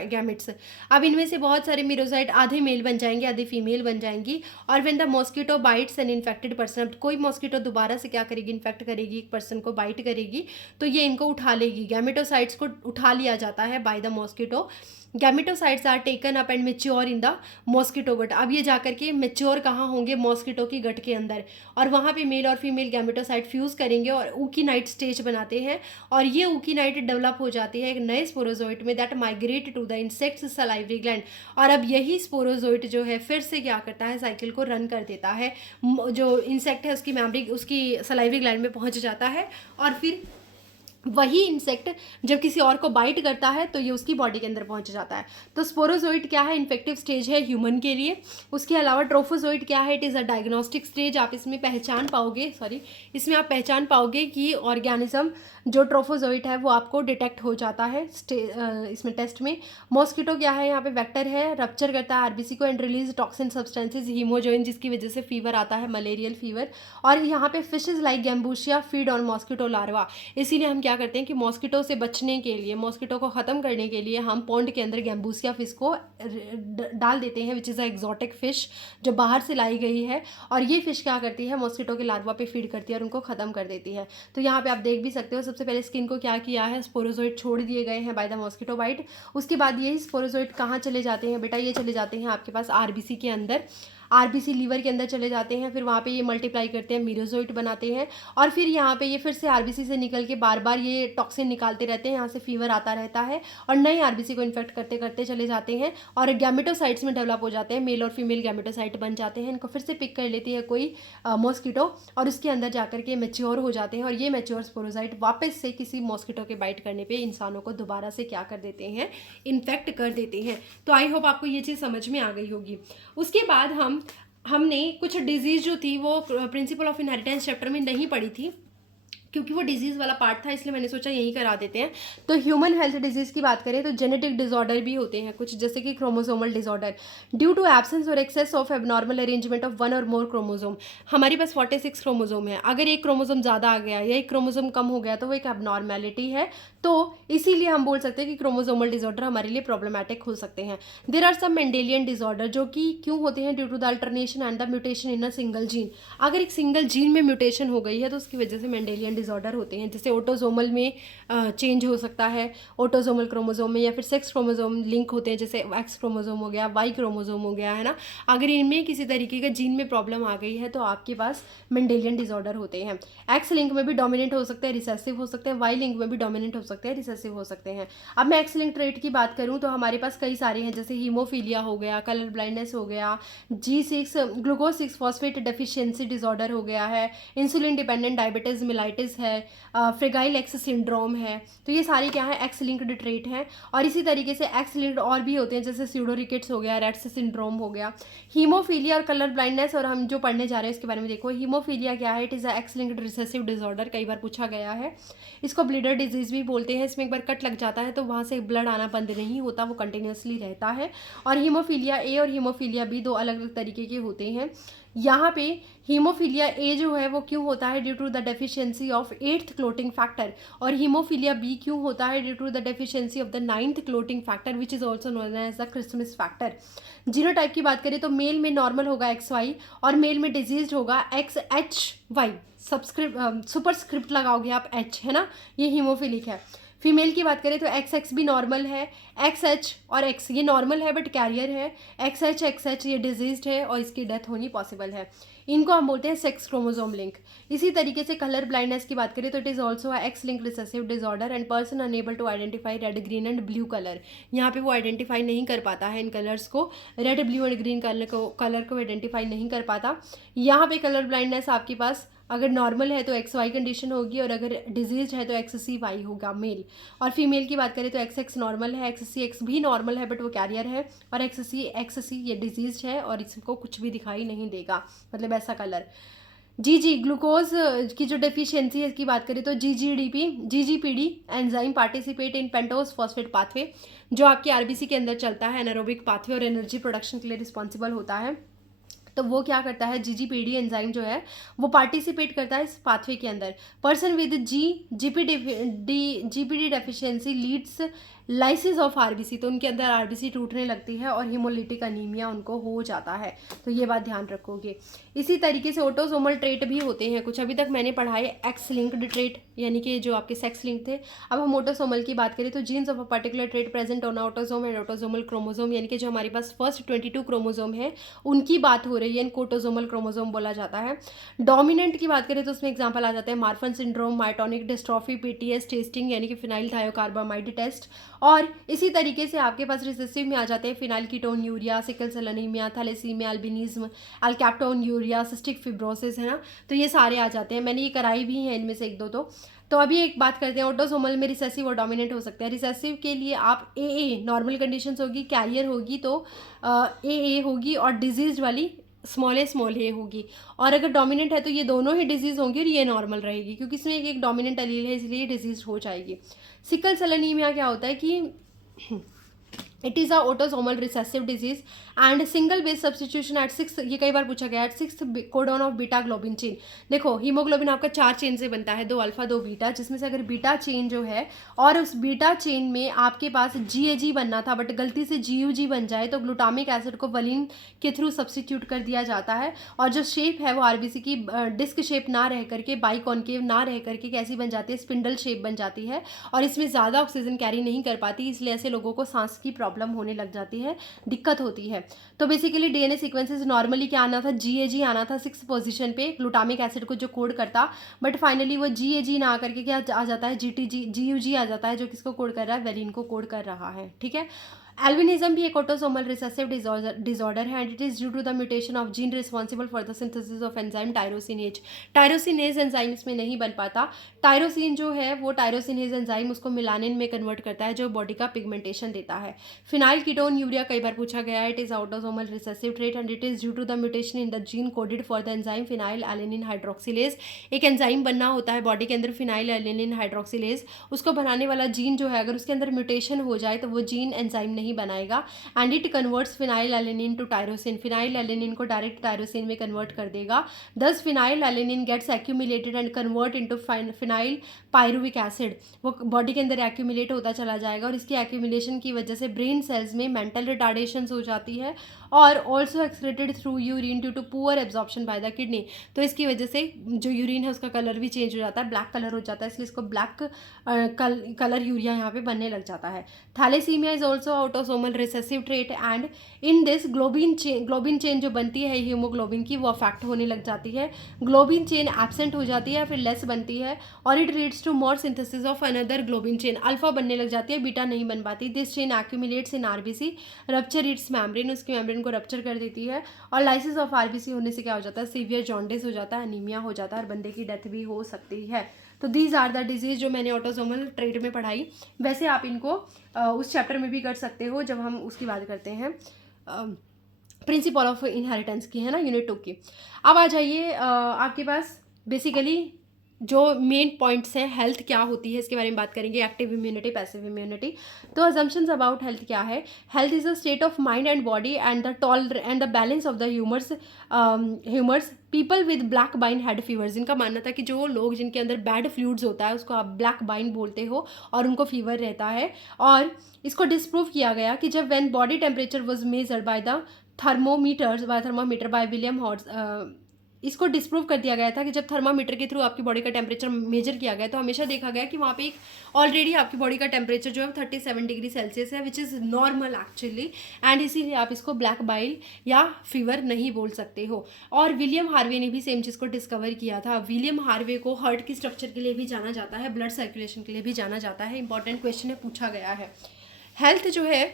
gametes. अब इनमें से बहुत सारे मीरोसाइट आधे मेल बन जाएंगे, आधे फीमेल बन जाएंगी। और when the mosquito bytes an infected person, अब कोई मॉस्किटो दोबारा से क्या करेगी, इन्फेक्ट करेगी, एक पर्सन को बाइट करेगी, तो ये इनको उठा लेगी, गैमेटोसाइट्स को उठा लिया जाता है by the mosquito. Gametocytes are taken up and mature in the mosquito gut. अब ये जाकर के मेच्योर कहाँ होंगे, मॉस्किटो की गट के अंदर, और वहाँ पे मेल और फीमेल गैमेटोसाइट फ्यूज़ करेंगे और ऊकीनाइट स्टेज बनाते हैं, और ये ऊकीनाइट डेवलप हो जाती है एक नए स्पोरोजोइट में that migrate to the insects salivary gland. और अब यही स्पोरोजोइट जो है फिर से क्या करता है, साइकिल को रन कर देता है, जो इंसेक्ट है उसकी मेमोरी उसकी सलाइवरी ग्लैंड में पहुँच जाता है, और फिर वही इंसेक्ट जब किसी और को बाइट करता है तो ये उसकी बॉडी के अंदर पहुंच जाता है। तो स्पोरोजोइट क्या है, इन्फेक्टिव स्टेज है ह्यूमन के लिए। उसके अलावा ट्रोफोजोइट क्या है, it is a diagnostic stage. आप इसमें पहचान पाओगे, इसमें आप पहचान पाओगे कि ऑर्गेनिज्म जो ट्रोफोजोइट है वो आपको डिटेक्ट हो जाता है इसमें टेस्ट में। मॉस्किटो क्या है, यहाँ पे वेक्टर है, रप्चर करता है आरबीसी को and release toxin substances hemozoin, जिसकी वजह से फीवर आता है, मलेरियल फीवर। और यहाँ पे fishes like Gambusia feed on mosquito larvae. इसीलिए हम क्या करते हैं कि मॉस्किटो से बचने के लिए, मॉस्किटो को ख़त्म करने के लिए हम पॉन्ड के अंदर गैम्बूसिया फिश को डाल देते हैं, विच इज़ अ एक्जॉटिक फिश जो बाहर से लाई गई है। और ये फिश क्या करती है, मॉस्किटो के लार्वा पे फीड करती है और उनको ख़त्म कर देती है। तो यहाँ पे आप देख भी सकते हो, सबसे पहले स्किन को क्या किया है, स्पोरोजोइट छोड़ दिए गए हैं बाय द मॉस्किटो बाइट। उसके बाद यही स्पोरोजोइट कहाँ चले जाते हैं बेटा, ये चले जाते हैं आपके पास आरबीसी के अंदर, आरबीसी लीवर के अंदर चले जाते हैं, फिर वहाँ पे ये मल्टीप्लाई करते हैं, मीरोजोइट बनाते हैं, और फिर यहाँ पे ये फिर से आरबीसी से निकल के बार बार ये टॉक्सिन निकालते रहते हैं, यहाँ से फीवर आता रहता है और नई आरबीसी को इन्फेक्ट करते करते चले जाते हैं और गैमेटोसाइट्स में डेवलप हो जाते हैं, मेल और फीमेल गैमेटोसाइट बन जाते हैं। इनको फिर से पिक कर लेती है कोई मॉस्किटो और उसके अंदर जाकर के मेच्योर हो जाते हैं, और ये मेच्योर स्पोरोजाइट वापस से किसी मॉस्किटो के बाइट करने पर इंसानों को दोबारा से क्या कर देते हैं, इन्फेक्ट कर देते हैं। तो आई होप आपको ये चीज़ समझ में आ गई होगी। उसके बाद हमने कुछ डिजीज़ जो थी वो प्रिंसिपल ऑफ इनहेरिटेंस चैप्टर में नहीं पढ़ी थी, क्योंकि वो डिजीज़ वाला पार्ट था, इसलिए मैंने सोचा यही करा देते हैं। तो ह्यूमन हेल्थ डिजीज़ की बात करें तो जेनेटिक डिसऑर्डर भी होते हैं कुछ, जैसे कि chromosomal disorder due to absence और excess of abnormal arrangement of one और मोर क्रोमोसोम। हमारे पास 46 क्रोमोसोम है, अगर एक क्रोमोसोम ज़्यादा आ गया या एक क्रोमोसोम कम हो गया तो वो एक एबनॉर्मेलिटी है। तो इसीलिए हम बोल सकते हैं कि क्रोमोसोमल डिसऑर्डर हमारे लिए प्रॉब्लमैटिक हो सकते हैं। There are some Mendelian disorder जो कि क्यों होते हैं, due to the alternation and the mutation in a single gene. अगर एक सिंगल जीन में म्यूटेशन हो गई है तो उसकी वजह से मेंडेलियन डिसऑर्डर होते हैं, जैसे ऑटोसोमल में चेंज हो सकता है, ऑटोसोमल क्रोमोसोम में, या फिर सेक्स क्रोमोसोम लिंक होते हैं, जैसे एक्स क्रोमोसोम हो गया, वाई क्रोमोसोम हो गया, है ना। अगर इनमें किसी तरीके का जीन में प्रॉब्लम आ गई है तो आपके पास मेंडेलियन डिसऑर्डर होते हैं। एक्स लिंक में भी डोमिनेंट हो सकते हैं, रिसेसिव हो सकते हैं, वाई लिंक में भी डोमिनेंट हो सकते हैं, रिसेसिव हो सकते हैं। अब मैं एक्स लिंक ट्रेट की बात करूँ तो हमारे पास कई सारे हैं, जैसे हीमोफीलिया हो गया, कलर ब्लाइंडनेस हो गया, G6 glucose 6 phosphate deficiency disorder हो गया है, इंसुलिन डिपेंडेंट डायबिटीज मिलाइटिस है, फ्रेगाइल एक्स सिंड्रोम है। तो ये सारी क्या है, एक्स लिंक्ड ट्रेट हैं। और इसी तरीके से एक्स लिंक्ड और भी होते हैं, जैसे स्यूडो रिकेट्स हो गया, रेट्स सिंड्रोम हो गया। हीमोफीलिया और कलर ब्लाइंडनेस, और हम जो पढ़ने जा रहे हैं इसके बारे में देखो। हीमोफीलिया क्या है, it is a x linked recessive disorder, कई बार पूछा गया है। इसको ब्लीडर डिजीज़ भी बोलते हैं। इसमें एक बार कट लग जाता है तो वहाँ से ब्लड आना बंद नहीं होता, वो कंटिन्यूसली रहता है। और हीमोफीलिया ए और हीमोफीलिया बी दो अलग अलग तरीके के होते हैं। यहाँ पे हीमोफीलिया ए जो है वो क्यों होता है, due to the deficiency of 8th clotting factor, और हीमोफीलिया बी क्यों होता है, due to the deficiency of the 9th clotting factor which is also known as the Christmas factor. Genotype की बात करें तो मेल में नॉर्मल होगा XY और मेल में डिजीज होगा XHY, सुपरस्क्रिप्ट लगाओगे आप H, है ना, ये हीमोफिलिक है। फीमेल की बात करें तो XX भी नॉर्मल है, XH और X ये नॉर्मल है बट कैरियर है, XH ये डिजीज्ड है और इसकी डेथ होनी पॉसिबल है। इनको हम बोलते हैं सेक्स क्रोमोसोम लिंक। इसी तरीके से कलर ब्लाइंडनेस की बात करें तो it is also X link recessive disorder and person unable to identify red, green and blue colour. यहाँ पे वो आइडेंटिफाई नहीं कर पाता है इन कलर्स को, red, blue and green colour को आइडेंटिफाई नहीं कर पाता। यहाँ पे कलर ब्लाइंडनेस आपके पास अगर नॉर्मल है तो XY कंडीशन होगी और अगर डिजीज है तो XCY होगा मेल। और फीमेल की बात करें तो XX नॉर्मल है, XCX भी नॉर्मल है बट वो कैरियर है, और XC ये डिजीज है और इसको कुछ भी दिखाई नहीं देगा, मतलब ऐसा कलर। GG ग्लूकोज की जो डेफिशिएंसी है इसकी बात करें तो GGPD enzyme participate in pentose phosphate pathway, जो आपके RBC के अंदर चलता है, एनारोबिक पाथवे और एनर्जी प्रोडक्शन के लिए रिस्पॉन्सिबल होता है। तो वो क्या करता है, GGPD एंजाइम जो है वो पार्टिसिपेट करता है इस पाथवे के अंदर। Person with GPD deficiency leads lysis of RBC, तो उनके अंदर आरबीसी टूटने लगती है और हीमोलिटिक अनीमिया उनको हो जाता है, तो ये बात ध्यान रखोगे। इसी तरीके से ऑटोसोमल ट्रेट भी होते हैं कुछ, अभी तक मैंने पढ़ाए एक्स लिंक्ड ट्रेट, यानी कि जो आपके सेक्स लिंक थे। अब हम ऑटोसोमल की बात करें तो jeans of a particular trait present on autosome and autosomal chromosome, यानी कि जो हमारे पास फर्स्ट 22 क्रोमोसोम है उनकी बात हो रही है, इनको ऑटोसोमल क्रोमोसोम बोला जाता है। डोमिनेंट की बात करें तो उसमें एग्जाम्पल आ जाते हैं Marfan syndrome, myotonic dystrophy, PTS testing यानी कि फिनाइल थायोकार्बामाइड टेस्ट। और इसी तरीके से आपके पास रिसेसिव में आ जाते हैं phenylketonuria, sickle cell anaemia, thalassaemia, albinism, alkaptonuria, cystic fibrosis, है ना। तो ये सारे आ जाते हैं, मैंने ये कराई भी हैं इनमें से एक दो। तो अभी एक बात करते हैं, ऑटोसोमल में रिसेसिव और डोमिनेंट हो सकते हैं। रिसेसिव के लिए आप ए नॉर्मल कंडीशंस होगी, कैरियर होगी तो ए होगी, और डिजीज वाली स्मॉल ए होगी। और अगर डोमिनेंट है तो ये दोनों ही डिजीज़ होंगी और ये नॉर्मल रहेगी, क्योंकि इसमें एक डोमिनेंट एलील है, इसलिए डिजीज हो जाएगी। सिकल सेल एनीमिया क्या होता है कि it is a autosomal recessive disease and single base substitution at 6, ये कई बार पूछा गया, at 6 codon of beta globin chain. देखो हीमोग्लोबिन आपका 4 चेन से बनता है, 2 अल्फा 2 बीटा, जिसमें से अगर बीटा चेन जो है और उस बीटा चेन में आपके पास GAG बनना था बट गलती से GUG बन जाए तो ग्लूटामिक एसिड को वलीन के थ्रू सब्सटीट्यूट कर दिया जाता है, और जो शेप है वो आरबीसी की डिस्क शेप ना रह करके, बाइकॉनकेव ना रह करके कैसी बन जाती है, स्पिंडल शेप बन जाती है, और इसमें ज़्यादा ऑक्सीजन कैरी नहीं कर पाती, इसलिए ऐसे लोगों को सांस की प्रॉब्लम होने लग जाती है, दिक्कत होती है। तो बेसिकली डीएनए सीक्वेंसेस नॉर्मली क्या आना था, GAG आना था 6 पोजीशन पे, ग्लूटामिक एसिड को जो कोड करता, बट फाइनली वो GAG ना आकर के क्या आ जाता है, GUG आ जाता है, जो किसको कोड कर रहा है, वेलिन को कोड कर रहा है, ठीक है। एल्बिनिज्म भी एक ऑटोसोमल रिसेसिव डिसऑर्डर है and it is due to the mutation of gene responsible for the synthesis of enzyme tyrosinase. Tyrosinase enzyme इसमें नहीं बन पाता, टायरोसिन जो है वो टायरोसिनेज एंजाइम उसको मिलानिन में कन्वर्ट करता है, जो बॉडी का पिगमेंटेशन देता है। फिनाइल कीटोन यूरिया कई बार पूछा गया है, it is autosomal recessive trait and it is due to the mutation in the gene coded for the enzyme phenyl alanine hydroxylase. एक एंजाइम बनना होता है बॉडी के अंदर फिनाइल एलेनिन हाइड्रोक्सिलेज, उसको बनाने वाला जीन जो है अगर उसके अंदर म्यूटेशन हो जाए तो वो जीन एंजाइम नहीं बनाएगा and it converts phenyl alanine to tyrosine, phenyl alanine को डायरेक्ट टायरोसिन में कन्वर्ट कर देगा। Thus phenyl alanine gets accumulated and convert into phenyl pyruvic acid, वो बॉडी के अंदर एक्यूमुलेट होता चला जाएगा, और इसकी एक्यूमुलेशन की वजह से ब्रेन सेल्स में मेंटल रिटार्डेशंस हो जाती है और also excreted through urine due to poor absorption by the kidney. तो इसकी वजह से जो यूरिन है उसका कलर भी चेंज हो जाता है, ब्लैक कलर हो जाता है, इसलिए इसको ब्लैक कलर यूरिया यहाँ पे बनने लग जाता है। Thalassaemia is also autosomal recessive trait and in this globin chain जो बनती है हीमोग्लोबिन की वो अफेक्ट होने लग जाती है, ग्लोबिन चेन एब्सेंट हो जाती है, फिर लेस बनती है और it leads to more synthesis of another globin chain, alpha बनने लग जाती है, बीटा नहीं बन पाती। This chain accumulates in RBC, rupture its membrane, उसकी मेम्ब्रेन को रप्चर कर देती है, और लाइसिस ऑफ आरबीसी होने से क्या हो जाता है, सीवियर जॉन्डिस हो जाता है, अनीमिया हो जाता है और बंदे की डेथ भी हो सकती है। तो दीज आर द डिजीज जो मैंने ऑटोसोमल ट्रेट में पढ़ाई, वैसे आप इनको उस चैप्टर में भी कर सकते हो जब हम उसकी बात करते हैं प्रिंसिपल ऑफ इनहेरिटेंस की, है ना, यूनिट 2 की। अब आ जाइए आपके पास बेसिकली जो मेन पॉइंट्स हैं, हेल्थ क्या होती है इसके बारे में बात करेंगे, एक्टिव इम्यूनिटी, पैसिव इम्यूनिटी। तो अजम्पशंस अबाउट हेल्थ क्या है, health is a state of mind and body and the balance of the humours people with black बाइन हैड फीवर्स। इनका मानना था कि जो लोग जिनके अंदर बैड फ्लूइड्स होता है उसको आप ब्लैक बाइन बोलते हो और उनको फीवर रहता है, और इसको डिस्प्रूव किया गया कि जब when body temperature was measured by the thermometer by William horse, इसको डिस्प्रूव कर दिया गया था कि जब थर्मामीटर के थ्रू आपकी बॉडी का टेम्परेचर मेजर किया गया तो हमेशा देखा गया कि वहाँ पे एक ऑलरेडी आपकी बॉडी का टेम्परेचर जो है 37 डिग्री सेल्सियस है, which is normal actually, and इसीलिए आप इसको ब्लैक बाइल या फीवर नहीं बोल सकते हो। और विलियम हार्वे ने भी सेम चीज़ को डिस्कवर किया था। विलियम हार्वे को हार्ट की स्ट्रक्चर के लिए भी जाना जाता है, ब्लड सर्कुलेशन के लिए भी जाना जाता है, इंपॉर्टेंट क्वेश्चन है, पूछा गया है। हेल्थ जो है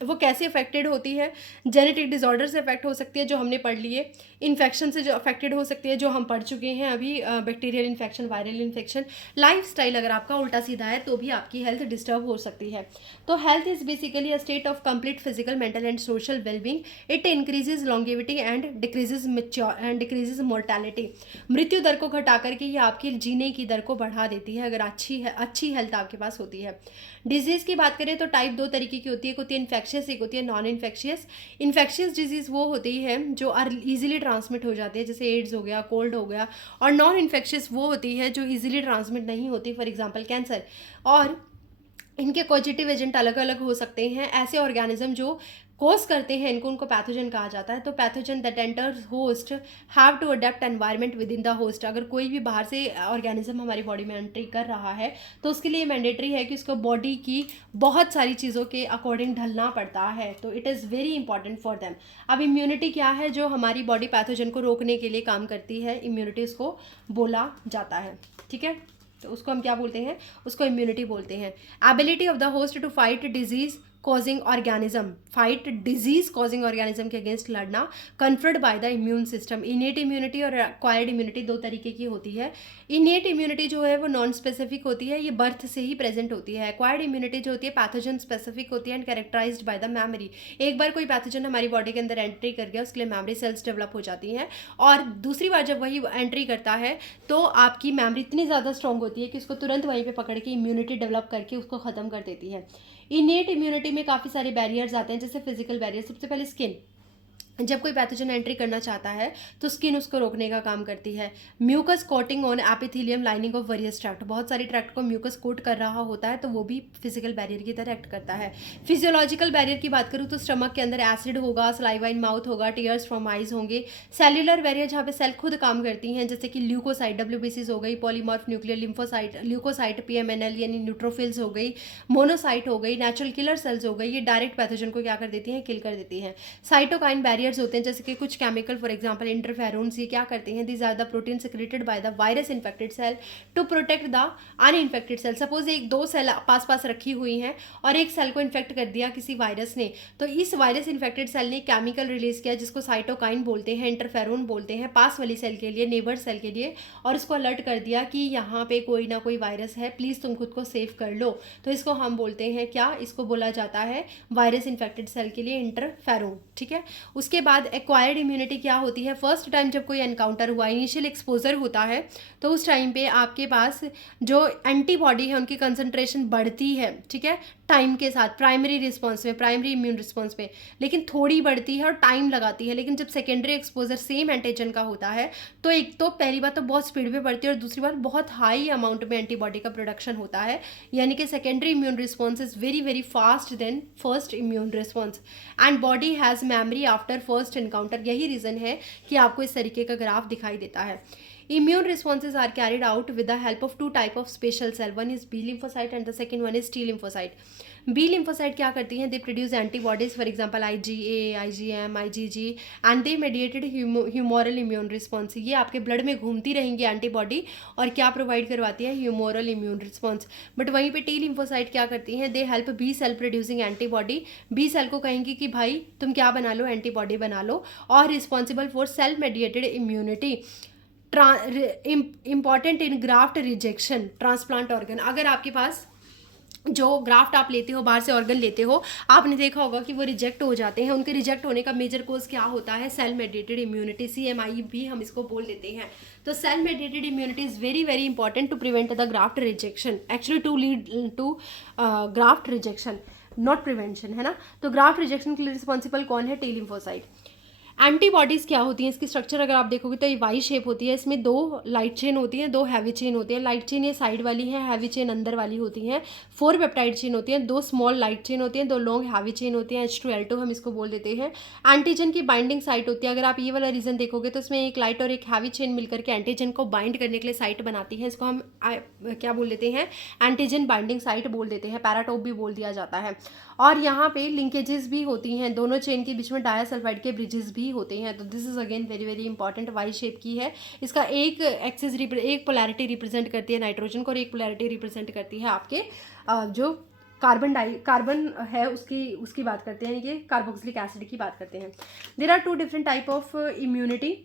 वो कैसे अफेक्टेड होती है, जेनेटिक डिसऑर्डर से अफेक्ट हो सकती है जो हमने पढ़ लिए, इन्फेक्शन से जो अफेक्टेड हो सकती है जो हम पढ़ चुके हैं अभी, bacterial infection, viral infection, lifestyle अगर आपका उल्टा सीधा है तो भी आपकी हेल्थ डिस्टर्ब हो सकती है। तो health is basically a state of complete physical, mental and social wellbeing, it increases longevity and decreases mortality. मृत्यु दर को घटा करके ये आपकी जीने की दर को बढ़ा देती है अगर अच्छी हेल्थ आपके पास होती है। डिजीज़ की बात करें तो टाइप 2 तरीके की होती है, एक होती है इन्फेक्शियस, एक होती है नॉन इन्फेक्शियस। इन्फेक्शियस डिजीज़ वो होती है जो ईजिली ट्रांसमिट हो जाती है, जैसे एड्स हो गया, कोल्ड हो गया, और नॉन इन्फेक्शियस वो होती है जो ईजिली ट्रांसमिट नहीं होती, फॉर एग्जांपल कैंसर। और इनके कॉजेटिव एजेंट अलग अलग हो सकते हैं। ऐसे ऑर्गेनिज्म जो कोस करते हैं उनको पैथोजन कहा जाता है। तो pathogen that enters host have to adapt environment within the host. अगर कोई भी बाहर से ऑर्गेनिज्म हमारी बॉडी में एंट्री कर रहा है तो उसके लिए मैंडेटरी है कि उसको बॉडी की बहुत सारी चीज़ों के अकॉर्डिंग ढलना पड़ता है। तो it is very important for them. अब इम्यूनिटी क्या है? जो हमारी बॉडी पैथोजन को रोकने के लिए काम करती है, इम्यूनिटी उसको बोला जाता है। ठीक है, तो उसको हम क्या बोलते हैं? उसको इम्यूनिटी बोलते हैं। Ability of the host to fight disease causing organism, fight disease causing organism के अगेंस्ट लड़ना, conferred by the immune system. Innate immunity और एक्वायर्ड इम्यूनिटी दो तरीके की होती है। इनेट इम्यूनिटी जो है वो नॉन स्पेसिफिक होती है, ये बर्थ से ही प्रेजेंट होती है। एक्वायर्ड इम्यूनिटी जो होती है पैथोजन स्पेसिफिक होती है and characterised by the memory. एक बार कोई पैथोजन हमारी बॉडी के अंदर एंट्री कर गया, उसके लिए मेमोरी सेल्स डेवलप हो जाती हैं, और दूसरी बार जब वही एंट्री करता है तो आपकी मेमोरी इतनी ज़्यादा स्ट्रॉन्ग होती है कि उसको तुरंत वहीं पे पकड़ के इम्यूनिटी डेवलप करके उसको ख़त्म कर देती है। इनेट इम्यूनिटी में काफ़ी सारे बैरियर्स आते हैं, जैसे फिजिकल बैरियर। सबसे पहले स्किन। जब कोई पैथोजन एंट्री करना चाहता है तो स्किन उसको रोकने का काम करती है। Mucus coating on epithelium lining of various tract, बहुत सारी ट्रैक्ट को म्यूकस कोट कर रहा होता है, तो वो भी फिजिकल बैरियर की तरह एक्ट करता है। फिजियोलॉजिकल बैरियर की बात करूँ तो स्टमक के अंदर एसिड होगा, सलाइवा इन माउथ होगा, टीयर्स फ्रॉम आइज होंगे। सेल्यूलर बैरियर जहाँ पे सेल खुद काम करती हैं, जैसे कि ल्यूकोसाइट WBCs हो गई, polymorph nuclear lymphocyte, leucocyte PMNL यानी न्यूट्रोफिल्स हो गई, मोनोसाइट हो गई, नेचुरल किलर सेल्स हो गई। ये डायरेक्ट पैथोजन को क्या कर देती हैं? किल कर देती हैं। साइटोकाइन बैरियर्स होते हैं, जैसे कि कुछ केमिकल, फॉर एग्जांपल इंटरफेरोन्स, ये क्या करते हैं? These are the protein secreted by the virus infected cell to protect the uninfected cell. Suppose एक दो सेल पास पास रखी हुई हैं और एक सेल को इन्फेक्ट कर दिया किसी वायरस ने, तो इस वायरस इन्फेक्टेड सेल ने केमिकल रिलीज किया जिसको साइटोकाइन बोलते हैं, इंटरफेरोन बोलते हैं, पास वाली सेल के लिए, नेबर सेल के लिए, और उसको अलर्ट कर दिया कि यहाँ पे कोई ना कोई वायरस है, प्लीज़ तुम खुद को सेव कर लो। तो इसको हम बोलते हैं क्या? इसको बोला जाता है वायरस इन्फेक्टेड सेल के लिए इंटरफेरोन। ठीक है, उसके बाद एक्वायर्ड इम्यूनिटी क्या होती है? फर्स्ट टाइम जब कोई एनकाउंटर हुआ, इनिशियल एक्सपोजर होता है, तो उस टाइम पे आपके पास जो एंटीबॉडी है उनकी कंसंट्रेशन बढ़ती है, ठीक है, टाइम के साथ, प्राइमरी रिस्पॉन्स में, प्राइमरी इम्यून रिस्पॉन्स में, लेकिन थोड़ी बढ़ती है और टाइम लगाती है। लेकिन जब सेकेंडरी एक्सपोजर सेम एंटीजन का होता है तो एक तो पहली बात तो बहुत स्पीड में बढ़ती है और दूसरी बात बहुत हाई अमाउंट में एंटीबॉडी का प्रोडक्शन होता है, यानी कि secondary immune response is very very fast than first immune response, and body has memory after first encounter. यही रीज़न है कि आपको इस तरीके का ग्राफ दिखाई देता है। Immune responses are carried out with the help of two type of special cell. One is B lymphocyte and the second one is T lymphocyte. B lymphocyte क्या करती हैं? They produce antibodies, for example IgA, IgM, IgG, and they mediated humoral immune response. ये आपके blood में घूमती रहेंगी antibody और क्या प्रोवाइड करवाती है? Humoral immune response. बट वहीं पे टी लिम्फोसाइट क्या करती हैं? They help B cell producing antibody. B cell को कहेंगी कि भाई तुम क्या बना लो? एंटीबॉडी बना लो, और responsible for sale mediated immunity. Important in graft rejection transplant organ. अगर आपके पास जो ग्राफ्ट आप लेते हो, बाहर से ऑर्गन लेते हो, आपने देखा होगा कि वो रिजेक्ट हो जाते हैं। उनके रिजेक्ट होने का मेजर कोज क्या होता है? सेल मेडिएटेड इम्यूनिटी, CMI भी हम इसको बोल देते हैं। तो cell mediated immunity is very very important to prevent the graft rejection, actually to lead to graft rejection, not prevention, है ना। तो ग्राफ्ट रिजेक्शन के लिए रिस्पॉन्सिबल कौन है? T lymphocyte. एंटीबॉडीज़ क्या होती हैं? इसकी स्ट्रक्चर अगर आप देखोगे तो ये वाई शेप होती है। इसमें दो लाइट चेन होती हैं, दो हैवी चेन होती हैं। लाइट चेन ये साइड वाली है, हैवी चेन अंदर वाली होती हैं। 4 पेप्टाइड चेन होती हैं, 2 स्मॉल लाइट चेन होती हैं, 2 लॉन्ग हैवी चेन होती हैं। H2L2 हम इसको बोल देते हैं। एंटीजन की बाइंडिंग साइट होती है। अगर आप ये वाला रीजन देखोगे तो इसमें एक लाइट और एक हैवी चेन मिलकर के एंटीजन को बाइंड करने के लिए साइट बनाती है। इसको हम क्या बोल देते हैं? एंटीजन बाइंडिंग साइट बोल देते हैं, पैराटोप भी बोल दिया जाता है। और यहाँ पे लिंकेजेस भी होती हैं, दोनों चेन के बीच में डायासल्फाइड के ब्रिजेस भी होते हैं। तो this is again very very important. Y shape की है, इसका एक एक्सिस एक पोलैरिटी रिप्रेजेंट करती है नाइट्रोजन को और एक पोलैरिटी रिप्रेजेंट करती है आपके जो कार्बन है उसकी बात करते हैं, ये कार्बोक्सिलिक एसिड की बात करते हैं। There are 2 different type of immunity.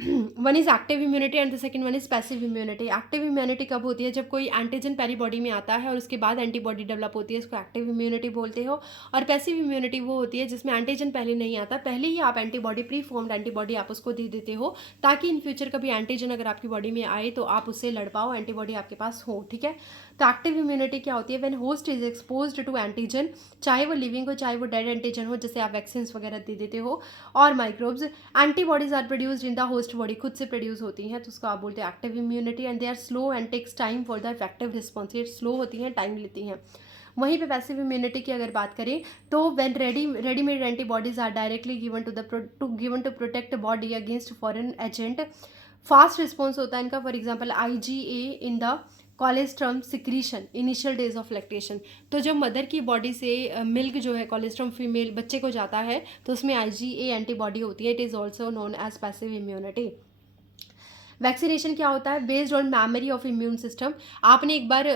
One is active immunity and the second one is passive immunity. Active immunity कब होती है? जब कोई एंटीजन पहली बॉडी में आता है और उसके बाद एंटीबॉडी डेवलप होती है, इसको एक्टिव इम्यूनिटी बोलते हो। और पैसिव इम्यूनिटी वो होती है जिसमें एंटीजन पहले नहीं आता, पहले ही आप एंटीबॉडी, प्री फॉर्म्ड एंटीबॉडी आप उसको दे देते हो, ताकि इन फ्यूचर कभी एंटीजन अगर आपकी बॉडी में आए तो आप उससे लड़ पाओ, एंटीबॉडी आपके पास हो। ठीक है, तो एक्टिव इम्यूनिटी क्या होती है, when host is exposed to antigen, चाहे वो लिविंग हो चाहे वो डेड एंटीजन हो, जैसे आप वैक्सीन वगैरह दे देते हो, और microbes, antibodies are produced in the host body, खुद से प्रोड्यूस होती हैं, तो उसको आप बोलते हैं active immunity. And they are slow and takes time for the effective response, ये स्लो होती हैं, टाइम लेती हैं। वहीं पे पैसिव इम्यूनिटी की अगर बात करें तो when readymade antibodies are directly given to protect body against foreign agent, fast response होता है इनका। For example IgA in the colostrum secretion initial days of lactation, तो जब मदर की बॉडी से मिल्क जो है कोलेस्ट्रम फीमेल बच्चे को जाता है तो उसमें IgA एंटीबॉडी होती है, it is also known as passive immunity. Vaccination क्या होता है, based on memory of immune system. आपने एक बार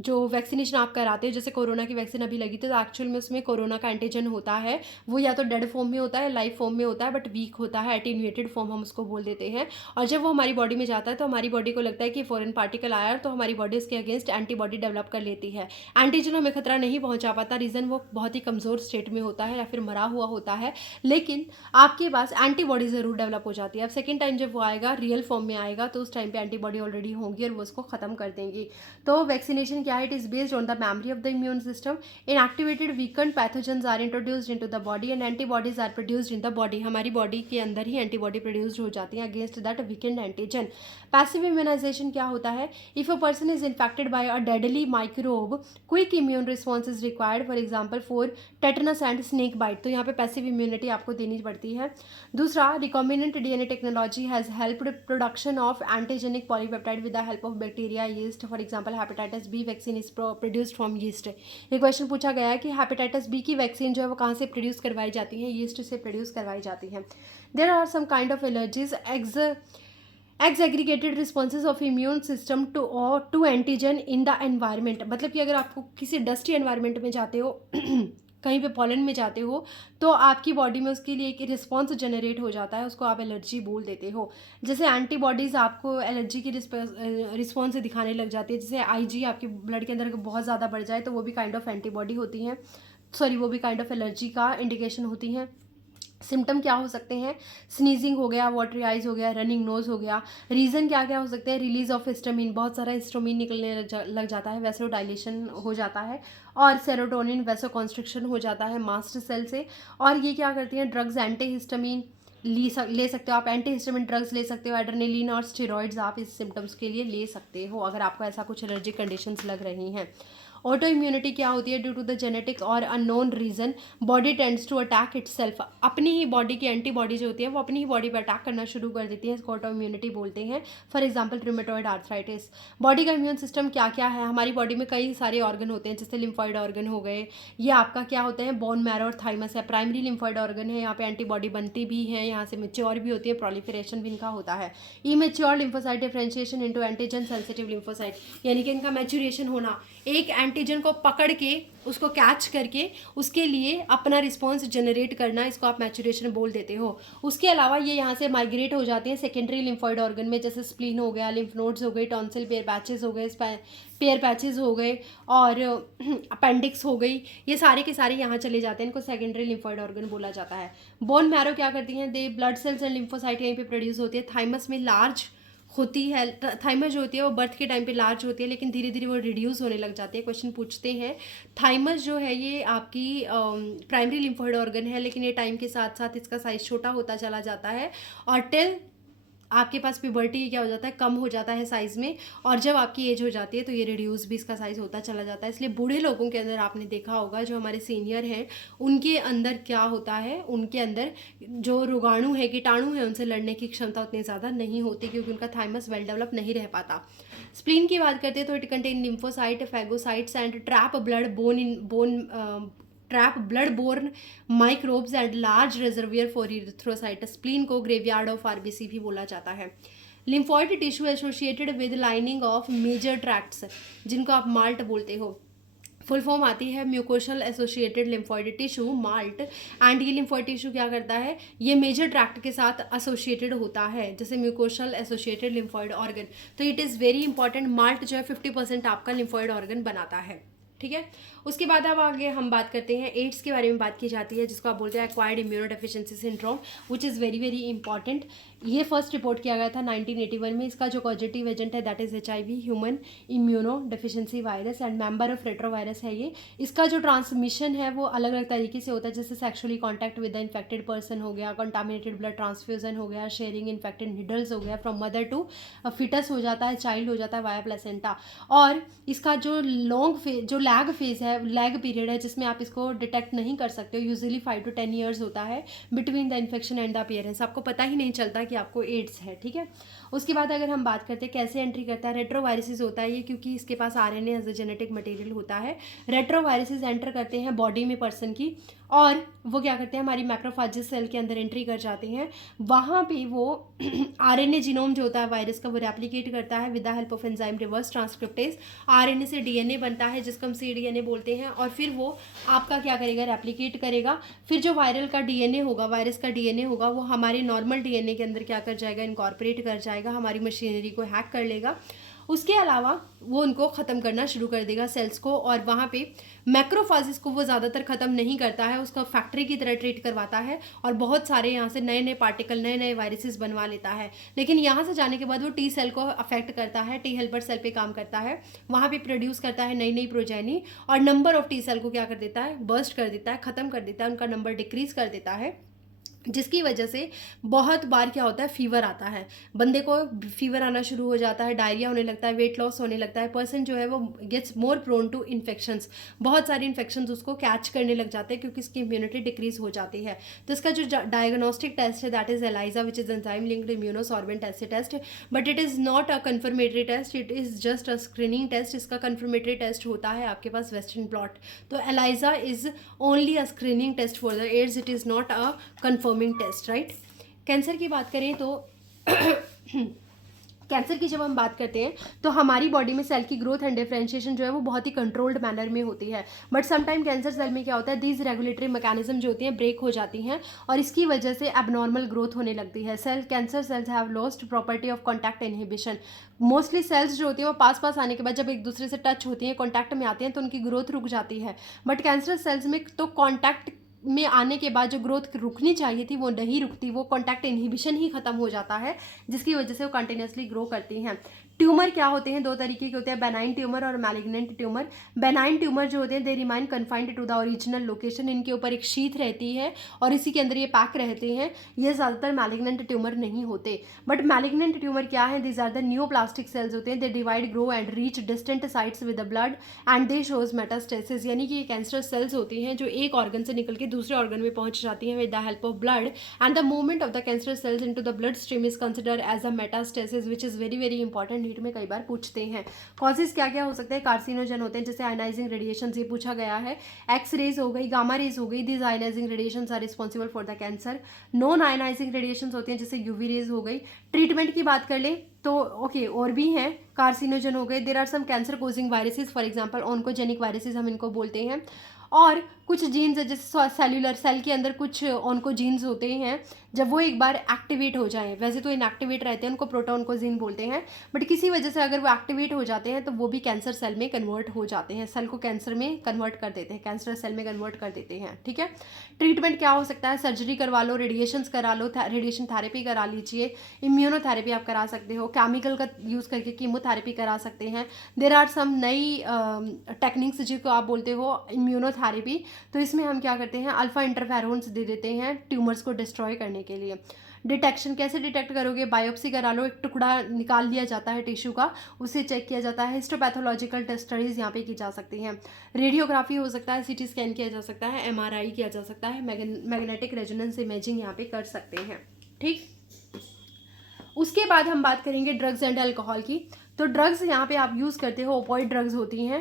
जो वैक्सीनेशन आप कराते हो, जैसे कोरोना की वैक्सीन अभी लगी थी, तो एक्चुअल में उसमें कोरोना का एंटीजन होता है, वो या तो डेड फॉर्म में होता है, लाइव फॉर्म में होता है, बट वीक होता है, एटीन्यूएटेड फॉर्म हम उसको बोल देते हैं। और जब वो हमारी बॉडी में जाता है तो हमारी बॉडी को लगता है कि फॉरेन पार्टिकल आया, तो हमारी बॉडी उसके अगेंस्ट एंटीबॉडी डेवलप कर लेती है। एंटीजन हमें खतरा नहीं पहुंचा पाता, रीज़न वो बहुत ही कमज़ोर स्टेट में होता है या फिर मरा हुआ होता है, लेकिन आपके पास एंटीबॉडी ज़रूर डेवलप हो जाती है। अब सेकेंड टाइम जब वो आएगा, रियल फॉर्म में आएगा, तो उस टाइम पे एंटीबॉडी ऑलरेडी होंगी और वो उसको ख़त्म कर देंगी। तो वैक्सीनेशन क्या है, it is based on the memory of the immune system. Inactivated weakened pathogens are introduced into the body and antibodies are produced in the body, हमारी बॉडी के अंदर ही एंटीबॉडी प्रोड्यूस्ड हो जाती हैं against that weakened antigen. Passive immunization क्या होता है, if a person is infected by a deadly microbe, quick immune response is required, for example for tetanus and snake bite, तो यहाँ पे पैसिव इम्यूनिटी आपको देनी पड़ती है। दूसरा, recombinant DNA technology has helped production of antigenic polypeptide with the help of bacteria, yeast, for example hepatitis B vaccine is produced from yeast. ये question पूछा गया है कि हेपेटाइटिस बी की वैक्सीन जो है वो कहाँ से प्रोड्यूस करवाई जाती है, यीस्ट से प्रोड्यूस करवाई जाती है। There are some kind of allergies, aggregated responses of immune system to antigen in the environment, मतलब कि अगर आपको किसी डस्टी एनवायरमेंट में जाते हो कहीं पे पॉलन में जाते हो, तो आपकी बॉडी में उसके लिए एक रिस्पॉन्स जनरेट हो जाता है, उसको आप एलर्जी बोल देते हो। जैसे एंटीबॉडीज़ आपको एलर्जी की रिस्पॉन्स दिखाने लग जाती है, जैसे IG आपके ब्लड के अंदर बहुत ज़्यादा बढ़ जाए तो वो भी काइंड ऑफ एंटीबॉडी होती हैं, वो भी काइंड ऑफ एलर्जी का इंडिकेशन होती हैं। सिम्टम क्या हो सकते हैं, स्नीजिंग हो गया, वाटरी आइज हो गया, रनिंग नोज हो गया। रीज़न क्या क्या हो सकते हैं, रिलीज ऑफ हिस्टामिन, बहुत सारा हिस्टामिन निकलने लग जाता है, वैसो डायलेशन हो जाता है, और सेरोटोनिन वैसो कॉन्स्ट्रिक्शन हो जाता है मास्ट सेल से। और ये क्या करती हैं, ड्रग्स एंटी हिस्टामिन ले सकते हो आप, एंटी हिस्टामिन ड्रग्स ले सकते हो, एड्रेनलिन और स्टेरॉइड्स आप इस सिम्टम्स के लिए ले सकते हो अगर आपको ऐसा कुछ एलर्जिक कंडीशंस लग रही हैं। ऑटो इम्यूनिटी क्या होती है, ड्यू टू द जेनेटिक और unknown reason body tends to attack itself, अपनी ही बॉडी की एंटीबॉडी जो होती है वो अपनी ही बॉडी पर अटैक करना शुरू कर देती है, इसको ऑटो इम्यूनिटी बोलते हैं। For example rheumatoid arthritis. Body का इम्यून सिस्टम क्या क्या है, हमारी बॉडी में कई सारे ऑर्गन होते हैं, जैसे लिम्फॉइड ऑर्गन हो गए, ये आपका क्या होता है, बोन मैरो और थाइमस है, प्राइमरी लिम्फॉइड ऑर्गन है, यहाँ पे एंटीबॉडी बनती भी है, यहाँ से मेच्योर भी होती है, प्रोलिफरेशन भी इनका होता है। Immature lymphocyte differentiation into antigen sensitive lymphocyte, यानी कि इनका मैच्योरेशन होना, एक एंटीजन को पकड़ के उसको कैच करके उसके लिए अपना रिस्पॉन्स जनरेट करना, इसको आप मैच्योरेशन बोल देते हो। उसके अलावा ये यहाँ से माइग्रेट हो जाती हैं सेकेंडरी लिम्फॉइड ऑर्गन में, जैसे स्प्लीन हो गया, लिम्फ नोड्स हो गए, टॉन्सिल पेयर पैचेस हो गए, पेयर पैचेस हो गए, और अपेंडिक्स हो गई, ये सारे के सारे यहाँ चले जाते हैं, इनको सेकेंडरी लिम्फॉइड ऑर्गन बोला जाता है। बोन मैरो क्या करती हैं, दे ब्लड सेल्स एंड लिम्फोसाइट यहीं पे प्रोड्यूस होती है। थाइमस में लार्ज होती है, थाइमस जो होती है वो बर्थ के टाइम पे लार्ज होती है, लेकिन धीरे धीरे वो रिड्यूस होने लग जाती है। क्वेश्चन पूछते हैं, थाइमस जो है ये आपकी प्राइमरी लिम्फोइड ऑर्गन है, लेकिन ये टाइम के साथ साथ इसका साइज छोटा होता चला जाता है, और टिल आपके पास प्यूबर्टी क्या हो जाता है, कम हो जाता है साइज़ में, और जब आपकी एज हो जाती है तो ये रिड्यूस भी इसका साइज़ होता चला जाता है। इसलिए बूढ़े लोगों के अंदर आपने देखा होगा, जो हमारे सीनियर हैं उनके अंदर क्या होता है, उनके अंदर जो रोगाणु है, कीटाणु है, उनसे लड़ने की क्षमता उतनी ज़्यादा नहीं होती, क्योंकि उनका थाइमस वेल डेवलप नहीं रह पाता। स्प्लीन की बात करते हैं तो it contain lymphocyte, phagocytes and trap blood borne microbes and large reservoir for erythrocytes. Spleen को ग्रेवयार्ड ऑफ RBC भी बोला जाता है। Lymphoid tissue associated with lining of major tracts, जिनको आप माल्ट बोलते हो, फुल फॉर्म आती है mucosal associated lymphoid tissue, MALT. And ये लिम्फॉइड टिश्यू क्या करता है, ये मेजर ट्रैक्ट के साथ एसोसिएटेड होता है, जैसे म्यूकोशल एसोसिएटेड लिम्फॉइड ऑर्गन। तो it is very important, malt जो है 50% आपका लिम्फॉइड ऑर्गन बनाता है, ठीक है। उसके बाद अब आगे हम बात करते हैं एड्स के बारे में बात की जाती है, जिसको आप बोलते हैं acquired immuno deficiency syndrome, which is very very important. ये फर्स्ट रिपोर्ट किया गया था 1981 में। इसका जो कॉजेटिव एजेंट है that is HIV, human immuno deficiency virus, and member of retrovirus है ये। इसका जो ट्रांसमिशन है वो अलग अलग तरीके से होता है, जैसे sexually contact with the infected person हो गया, कंटामिनेटेड ब्लड ट्रांसफ्यूजन हो गया, शेयरिंग इन्फेक्टेड निडल्स हो गया, फ्रॉम मदर टू फिटस हो जाता है, चाइल्ड हो जाता है वाया प्लेसेंटा। और इसका जो जो लैग फेज है, लैग पीरियड है, जिसमें आप इसको डिटेक्ट नहीं कर सकते हो, यूजुअली 5 to 10 ईयर्स होता है between the infection and the appearance. आपको पता ही नहीं चलता कि आपको एड्स है, ठीक है। उसके बाद अगर हम बात करते हैं कैसे एंट्री करता है, रेट्रोवायरसेस होता है ये, क्योंकि इसके पास RNA as a genetic material होता है। रेट्रोवायरसेस एंटर करते हैं बॉडी में पर्सन की, और वो क्या करते हैं, हमारी मैक्रोफाजेस सेल के अंदर एंट्री कर जाते हैं। वहाँ पे वो RNA जीनोम जो होता है वायरस का, वो रेप्लिकेट करता है with the help of enzyme reverse transcriptase. RNA से DNA बनता है, जिसको हम cDNA बोलते हैं, और फिर वो आपका क्या करेगा, रेप्लिकेट करेगा। फिर जो वायरल का DNA होगा, वायरस का DNA होगा, वो हमारे नॉर्मल DNA के अंदर क्या कर जाएगा, इनकॉर्पोरेट कर जाएगा, हमारी मशीनरी को हैक कर लेगा। उसके अलावा वो उनको ख़त्म करना शुरू कर देगा सेल्स को, और वहाँ पे मैक्रोफाजेस को वो ज़्यादातर ख़त्म नहीं करता है, उसका फैक्ट्री की तरह ट्रीट करवाता है, और बहुत सारे यहाँ से नए नए पार्टिकल, नए नए वायरसेस बनवा लेता है। लेकिन यहाँ से जाने के बाद वो T सेल को अफेक्ट करता है, T हेल्पर सेल पे काम करता है, वहाँ पे प्रोड्यूस करता है नई नई प्रोजेनी, और नंबर ऑफ T सेल को क्या कर देता है, बर्स्ट कर देता है, ख़त्म कर देता है, उनका नंबर डिक्रीज कर देता है, जिसकी वजह से बहुत बार क्या होता है, फीवर आता है, बंदे को फीवर आना शुरू हो जाता है, डायरिया होने लगता है, वेट लॉस होने लगता है, पर्सन जो है वो gets more prone to infections, बहुत सारी इन्फेक्शंस उसको कैच करने लग जाते हैं, क्योंकि इसकी इम्यूनिटी डिक्रीज हो जाती है। तो इसका जो डायग्नोस्टिक टेस्ट है that is ELISA, which is enzyme linked immunosorbent acid test, but it is not a confirmatory test, it is just a screening test. इसका कन्फर्मेटरी टेस्ट होता है आपके पास वेस्टर्न ब्लॉट। तो ELISA is only a screening test for the AIDS, it is not a confirming test, right. Cancer की बात करें तो कैंसर की जब हम बात करते हैं तो हमारी बॉडी में सेल की ग्रोथ एंड डिफरेंशिएशन जो है वो बहुत ही कंट्रोल्ड मैनर में होती है, बट समटाइम कैंसर सेल में क्या होता है, दीज रेगुलेटरी मैकेनिज्म जो होती हैं ब्रेक हो जाती हैं, और इसकी वजह से एबनॉर्मल ग्रोथ होने लगती है। Cancer cells have lost property of contact inhibition. Mostly cells जो होती हैं वो पास पास आने के बाद जब एक दूसरे से टच होती हैं, कॉन्टैक्ट में आती हैं, तो उनकी ग्रोथ रुक जाती है। बट कैंसर सेल्स में तो कॉन्टैक्ट में आने के बाद जो ग्रोथ रुकनी चाहिए थी वो नहीं रुकती, वो कॉन्टैक्ट इनहिबिशन ही खत्म हो जाता है, जिसकी वजह से वो कंटिन्यूसली ग्रो करती हैं। ट्यूमर क्या होते हैं, दो तरीके के होते हैं, बेनाइन ट्यूमर और मैलिग्नेंट ट्यूमर। बेनाइन ट्यूमर जो होते हैं they remain confined to the original location, इनके ऊपर एक शीथ रहती है और इसी के अंदर ये पैक रहते हैं, ये ज़्यादातर मैलिग्नेंट ट्यूमर नहीं होते। बट मैलिग्नेंट ट्यूमर क्या है, these are the neoplastic cells होते हैं, they divide, grow and reach distant sites with the blood and they shows metastasis, यानी कि ये कैंसर सेल्स होती हैं जो एक ऑर्गन से निकल के दूसरे ऑर्गन में पहुंच जाती हैं with the help of blood, and the movement of the cancer cells into the blood stream is considered as a metastasis, which is very very important, NEET में कई बार पूछते हैं। कॉजेज क्या क्या हो सकते हैं, कार्सिनोजन होते हैं, जैसे आयनाइजिंग रेडिएशन, ये पूछा गया है, एक्स रेज हो गई, गामा रेज हो गई, these ionizing radiations are responsible for the cancer. Non ionizing radiations होती हैं, जैसे यूवी रेज हो गई। ट्रीटमेंट की बात कर ले तो ओके और भी हैं, कार्सिनोजन हो गए, there are some cancer causing viruses, for example oncogenic viruses हम इनको बोलते हैं। और कुछ जीन्स है, जैसे सेल्यूलर सेल के अंदर कुछ ऑन्कोजीन्स होते हैं, जब वो एक बार एक्टिवेट हो जाएं, वैसे तो इनएक्टिवेट रहते हैं, उनको प्रोटोऑन्कोजीन बोलते हैं, बट किसी वजह से अगर वो एक्टिवेट हो जाते हैं तो वो भी कैंसर सेल में कन्वर्ट हो जाते हैं, सेल को कैंसर में कन्वर्ट कर देते हैं, कैंसर सेल में कन्वर्ट कर देते हैं, ठीक है। ट्रीटमेंट क्या हो सकता है, सर्जरी करवा लो, रेडिएशंस करा लो, रेडिएशन थेरेपी करा लीजिए, इम्यूनोथेरेपी आप करा सकते हो, केमिकल का यूज़ करके कीमोथेरेपी करा सकते हैं। देर आर सम नई टेक्निक्स जिसको आप बोलते हो इम्यूनोथेरेपी, तो इसमें हम क्या करते हैं, अल्फा इंटरफेरोन्स दे देते हैं ट्यूमर्स को डिस्ट्रॉय करने के लिए। डिटेक्शन कैसे डिटेक्ट करोगे, बायोप्सी करा लो, एक टुकड़ा निकाल लिया जाता है टिश्यू का, उसे चेक किया जाता है। हिस्टोपैथोलॉजिकल स्टडीज़ यहाँ पे की जा सकती हैं। रेडियोग्राफी हो सकता है, CT स्कैन किया जा सकता है, MRI किया जा सकता है, मैग्नेटिक रेजोनेंस इमेजिंग यहाँ पे कर सकते हैं, ठीक। उसके बाद हम बात करेंगे ड्रग्स एंड अल्कोहल की। तो ड्रग्स यहाँ पे आप यूज़ करते हो, ओपोइड ड्रग्स होती हैं,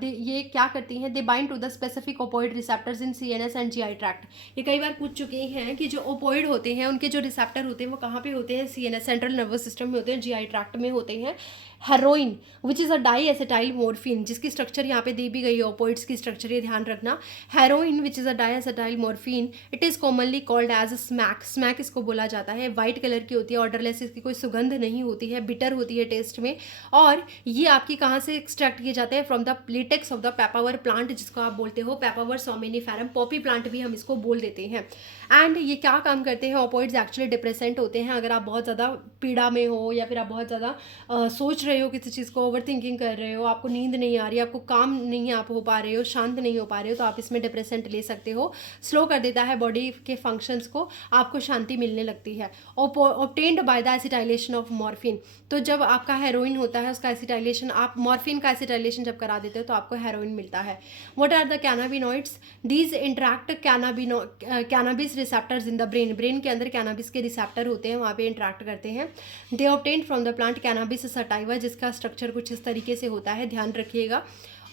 ये क्या करती हैं, they bind to the specific opioid receptors in CNS and GI tract. ये कई बार पूछ चुके हैं कि जो ओपोइड होते हैं उनके जो रिसेप्टर होते हैं वो कहाँ पे होते हैं, CNS सेंट्रल नर्वस सिस्टम में होते हैं, GI ट्रैक्ट में होते हैं। Heroin which is a diacetyl morphine, जिसकी स्ट्रक्चर यहाँ पे दी भी गई है, ओपोइड्स की स्ट्रक्चर ये ध्यान रखना। Heroin which is a diacetyl morphine, it is commonly called as smack, smack इसको बोला जाता है। वाइट कलर की होती है, ऑर्डरलेस, इसकी कोई सुगंध नहीं होती है, बिटर होती है टेस्ट में, और ये आपकी कहाँ से एक्सट्रैक्ट किए जाते हैं? From the latex of the Papaver plant, जिसको आप बोलते हो पेपावर सोमेनिफेरम, पॉपी प्लांट भी हम इसको बोल देते हैं। एंड ये क्या काम करते हैं? ओपियोइड्स एक्चुअली डिप्रेसेंट होते हैं। अगर आप बहुत ज़्यादा पीड़ा में हो या फिर आप बहुत ज़्यादा सोच रहे हो किसी चीज़ को, ओवर थिंकिंग कर रहे हो, आपको नींद नहीं आ रही, आपको काम नहीं आप हो पा रहे हो, शांत नहीं हो पा रहे हो, तो आप इसमें डिप्रेसेंट ले सकते हो। स्लो कर देता है बॉडी के फंक्शंस को, आपको शांति मिलने लगती है। Obtained by the acetylation of morphine, तो जब आपका हेरोइन होता है उसका एसिटाइलेशन, आप मॉर्फिन का एसिटाइलेशन जब करा देते हो तो आपको हेरोइन मिलता है। What are the cannabinoids? These interact cannabis receptors in the brain, brain के अंदर कैनाबिस के रिसेप्टर होते हैं, वहाँ पे इंटरैक्ट करते हैं। They obtained from the plant Cannabis sativa, जिसका स्ट्रक्चर कुछ इस तरीके से होता है, ध्यान रखिएगा।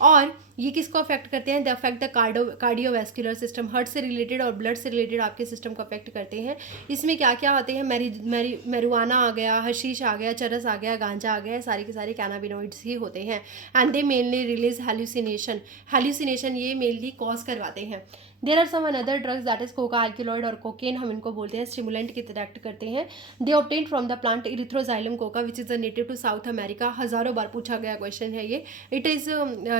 और ये किसको अफेक्ट करते हैं? They affect the cardiovascular system, heart से रिलेटेड और ब्लड से रिलेटेड आपके सिस्टम को अफेक्ट करते हैं। इसमें क्या क्या आते हैं? मैरिजुआना आ गया, हशीश आ गया, चरस आ गया, गांजा आ गया, सारे के सारे कैनाबिनॉइड्स ही होते हैं। And they mainly release hallucination ये मेनली कॉज करवाते हैं। There are some another drugs that is coca alkaloid और कोकेन, हम इनको बोलते हैं, स्टिमुलेंट की तरह एक्ट करते हैं। They obtain from the plant Erythroxylum coca which is a native to South America, हज़ारों बार पूछा गया क्वेश्चन है ये। इट इज़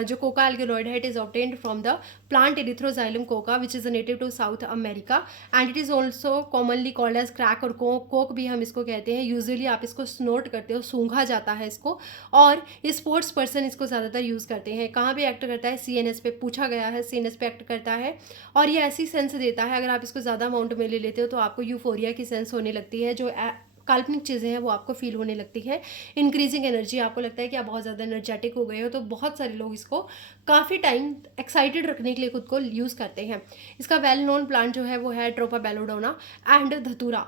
जो कोका एल्किलॉइड है, it is obtained from the plant Erythroxylum coca which is a native to South America and it is also commonly called as crack और coke भी हम इसको कहते हैं। यूजुअली आप इसको स्नोट करते हो, सूंघा जाता है इसको, और ये स्पोर्ट्स पर्सन इसको ज़्यादातर यूज़ करते हैं। कहाँ पे एक्ट करता है? CNS पे पूछा गया है, CNS पे एक्ट करता है। और ये ऐसी सेंस देता है, अगर आप इसको ज़्यादा अमाउंट में ले लेते हो तो आपको यूफोरिया की सेंस होने लगती है, जो काल्पनिक चीज़ें हैं वो आपको फील होने लगती है। इंक्रीजिंग एनर्जी, आपको लगता है कि आप बहुत ज़्यादा एनर्जेटिक हो गए हो, तो बहुत सारे लोग इसको काफ़ी टाइम एक्साइटेड रखने के लिए खुद को यूज़ करते हैं। इसका वेल नोन प्लांट जो है वो है ट्रोपा बेलोडोना एंड धतूरा,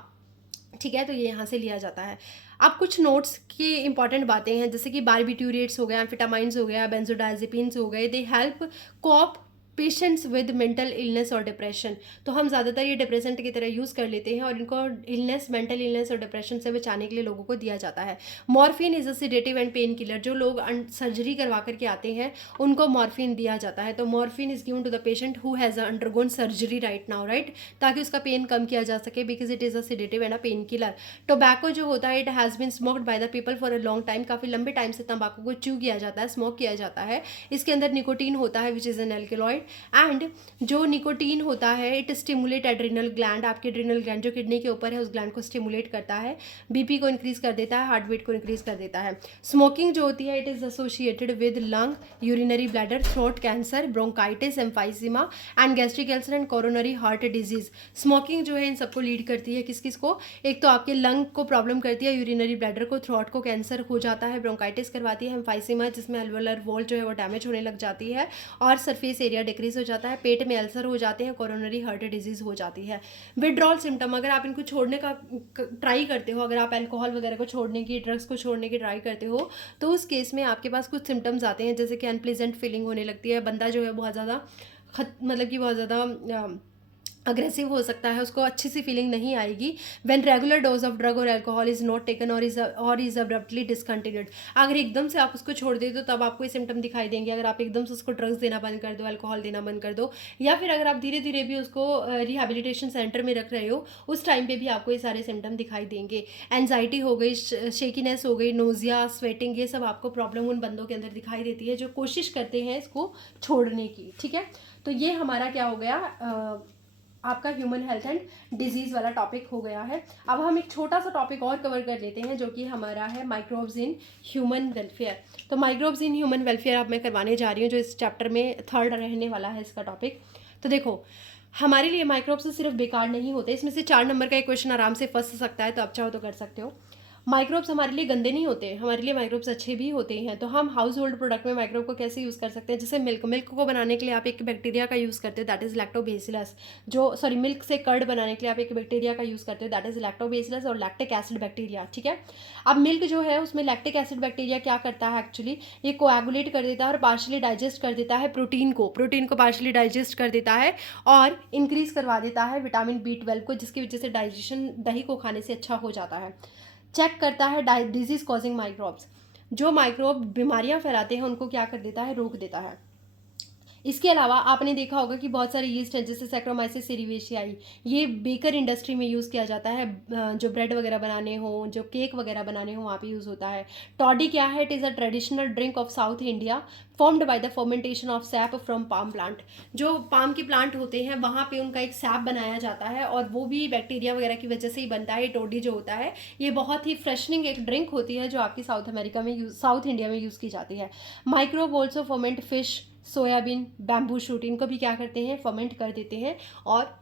ठीक है, तो ये यहाँ से लिया जाता है। अब कुछ नोट्स की इंपॉर्टेंट बातें हैं, जैसे कि बारबिट्यूरेट्स हो गया, एम्फेटामाइंस हो गया, बेंजोडाइजेपिन्स हो गए, they help cope patients with mental illness और डिप्रेशन। तो हम ज़्यादातर ये डिप्रेसेंट की तरह यूज़ कर लेते हैं और इनको इलनेस, मेंटल इलनेस और डिप्रेशन से बचाने के लिए लोगों को दिया जाता है। Morphine is a sedative and pain killer, जो लोग सर्जरी करवा करके आते हैं उनको मॉर्फिन दिया जाता है। तो morphine is given to the patient who has undergone surgery right now, right, ताकि उसका पेन कम किया जा सके, because it is a sedative and a pain killer. Tobacco जो होता है, it has been smoked by the people for a long time, काफ़ी लंबे टाइम से तंबाकू को च्यू किया जाता है, स्मोक किया जाता है। इसके अंदर निकोटीन होता है which is an alkaloid, and जो निकोटीन होता है इट स्टिमुलेट एड्रिनल ग्लैंड, आपके एड्रिनल ग्लैंड जो किडनी के ऊपर है उस ग्लैंड को स्टिमुलेट करता है, बीपी को इंक्रीज कर देता है, हार्ट बीट को इंक्रीज कर देता है। स्मोकिंग जो होती है it is associated with lung, urinary bladder, throat cancer, bronchitis, emphysema and gastric ulcer and coronary heart disease. Smoking जो है इन सबको लीड करती है, किस किस को? एक तो आपके लंग को प्रॉब्लम करती है, यूरिनरी ब्लैडर को, थ्रोट को कैंसर हो जाता है, ब्रोंकाइटिस करवाती है, एम्फाइसीमा जिसमें अल्वेलर वॉल जो है वो डैमेज होने लग जाती है और सरफेस एरिया डिक्रीज हो जाता है, पेट में अल्सर हो जाते हैं, कोरोनरी हार्ट डिजीज हो जाती है। विड्रॉल सिम्टम, अगर आप इनको छोड़ने का ट्राई करते हो, अगर आप अल्कोहल वगैरह को छोड़ने की, ड्रग्स को छोड़ने की ट्राई करते हो, तो उस केस में आपके पास कुछ सिम्टम्स आते हैं, जैसे कि अनप्लीजेंट फीलिंग होने लगती है, बंदा जो है बहुत ज़्यादा मतलब कि बहुत ज़्यादा अग्रेसिव हो सकता है, उसको अच्छी सी फीलिंग नहीं आएगी। When regular dose of drug और अल्कोहल इज़ नॉट टेकन और इज़ अब्रप्टली डिसकंटिन्यूड, अगर एकदम से आप उसको छोड़ दे तो तब आपको ये सिम्टम दिखाई देंगे। अगर आप एकदम से उसको ड्रग्स देना बंद कर दो, अल्कोहल देना बंद कर दो, या फिर अगर आप धीरे धीरे भी उसको रिहेबिलिटेशन सेंटर में रख रहे हो, उस टाइम पे भी आपको ये सारे सिम्टम दिखाई देंगे। एंजाइटी हो गई, शेकीनेस हो गई, नोजिया, स्वेटिंग, ये सब आपको प्रॉब्लम उन बंदों के अंदर दिखाई देती है जो कोशिश करते हैं इसको छोड़ने की, ठीक है। तो ये हमारा क्या हो गया, आपका ह्यूमन हेल्थ एंड डिजीज़ वाला टॉपिक हो गया है। अब हम एक छोटा सा टॉपिक और कवर कर लेते हैं जो कि हमारा है माइक्रोब्स इन ह्यूमन वेलफेयर। तो माइक्रोब्स इन ह्यूमन वेलफेयर अब मैं करवाने जा रही हूँ, जो इस चैप्टर में थर्ड रहने वाला है इसका टॉपिक। तो देखो, हमारे लिए माइक्रोब्स सिर्फ बेकार नहीं होते, इसमें से 4 नंबर का एक क्वेश्चन आराम से फंस सकता है, तो आप चाहो तो कर सकते हो। माइक्रोब्स हमारे लिए गंदे नहीं होते, हमारे लिए माइक्रोब्स अच्छे भी होते हैं। तो हम हाउस होल्ड प्रोडक्ट में माइक्रोब को कैसे यूज़ कर सकते हैं? जैसे मिल्क को बनाने के लिए आप एक बैक्टीरिया का यूज़ करते हो, दैट इज़ लैक्टोबैसिलस। मिल्क से कर्ड बनाने के लिए आप एक बैक्टीरिया का यूज़ करते हो, दैट इज़ लैक्टोबैसिलस और लैक्टिक एसिड बैक्टीरिया, ठीक है। अब मिल्क जो है उसमें लैक्टिक एसिड बैक्टीरिया क्या करता है एक्चुअली, ये कोएगुलेट कर देता है और पार्शली डाइजेस्ट कर देता है प्रोटीन को पार्शली डाइजेस्ट कर देता है और इंक्रीज़ करवा देता है विटामिन B12 को, जिसकी वजह से डाइजेशन दही को खाने से अच्छा हो जाता है। चेक करता है डिजीज़ कॉजिंग माइक्रोब्स, जो माइक्रोब बीमारियां फैलाते हैं उनको क्या कर देता है, रोक देता है। इसके अलावा आपने देखा होगा कि बहुत सारे यीस्ट हैं जैसे सैक्रोमाइसिस सेरिवेशियाई, ये बेकर इंडस्ट्री में यूज़ किया जाता है, जो ब्रेड वगैरह बनाने हो, जो केक वगैरह बनाने हो वहाँ पे यूज़ होता है। टॉडी क्या है? It is a traditional drink of south India formed by the fermentation of SAP from palm plant. जो पाम के प्लांट होते हैं वहाँ पे उनका एक सैप बनाया जाता है और वो भी बैक्टीरिया वगैरह की वजह से ही बनता है। टोडी जो होता है ये बहुत ही फ्रेशनिंग एक ड्रिंक होती है जो आपकी साउथ अमेरिका में साउथ इंडिया में यूज़ की जाती है। Microbe also ferment fish, soybean, bamboo shoot, इनको भी क्या करते हैं? फर्मेंट कर देते हैं और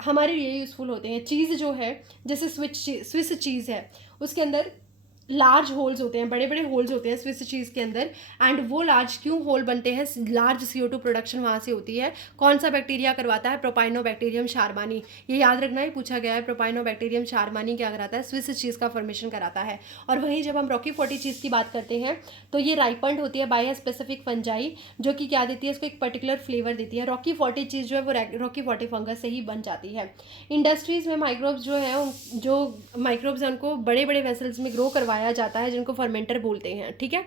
हमारे लिए यूज़फुल होते हैं। चीज़ जो है जैसे स्विस चीज़ है उसके अंदर लार्ज होल्स होते हैं, बड़े बड़े होल्स होते हैं स्विस चीज़ के अंदर। एंड वो लार्ज क्यों होल बनते हैं? लार्ज CO2 प्रोडक्शन वहाँ से होती है। कौन सा बैक्टीरिया करवाता है? प्रोपाइनोबैक्टीरियम शारमानी। ये याद रखना ही पूछा गया है, प्रोपाइनोबैक्टीरियम शारमानी क्या कराता है? स्विस चीज़ का फॉर्मेशन कराता है। और वहीं जब हम रॉकी फोर्टी चीज़ की बात करते हैं तो ये राइपंड होती है बाय ए स्पेसिफिक फंजाई, जो कि क्या देती है? इसको एक पर्टिकुलर फ्लेवर देती है। रॉकी फोर्टी चीज़ जो है वो रॉकी फोर्टी फंगस से ही बन जाती है। इंडस्ट्रीज़ में माइक्रोब्स जो है जो माइक्रोब्स हैं उनको बड़े बड़े वेसल्स में ग्रो करवाया जाता है जिनको फर्मेंटर बोलते हैं। ठीक है,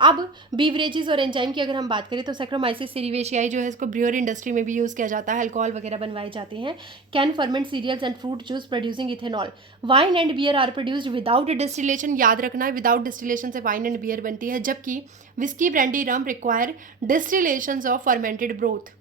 अब बीवरेजेस और एंजाइम की अगर हम बात करें तो सैक्रोमाइसिस सेरिवेशियाई जो है इसको ब्रियर इंडस्ट्री में भी यूज़ किया जाता है, अल्कोहल वगैरह बनवाए जाते हैं। Can ferment cereals and fruit juice producing ethanol. Wine and beer are produced without distillation. याद रखना है विदाउट डिस्टिलेशन से वाइन एंड बियर बनती है, जबकि whisky, brandy, rum require distillation of fermented broth.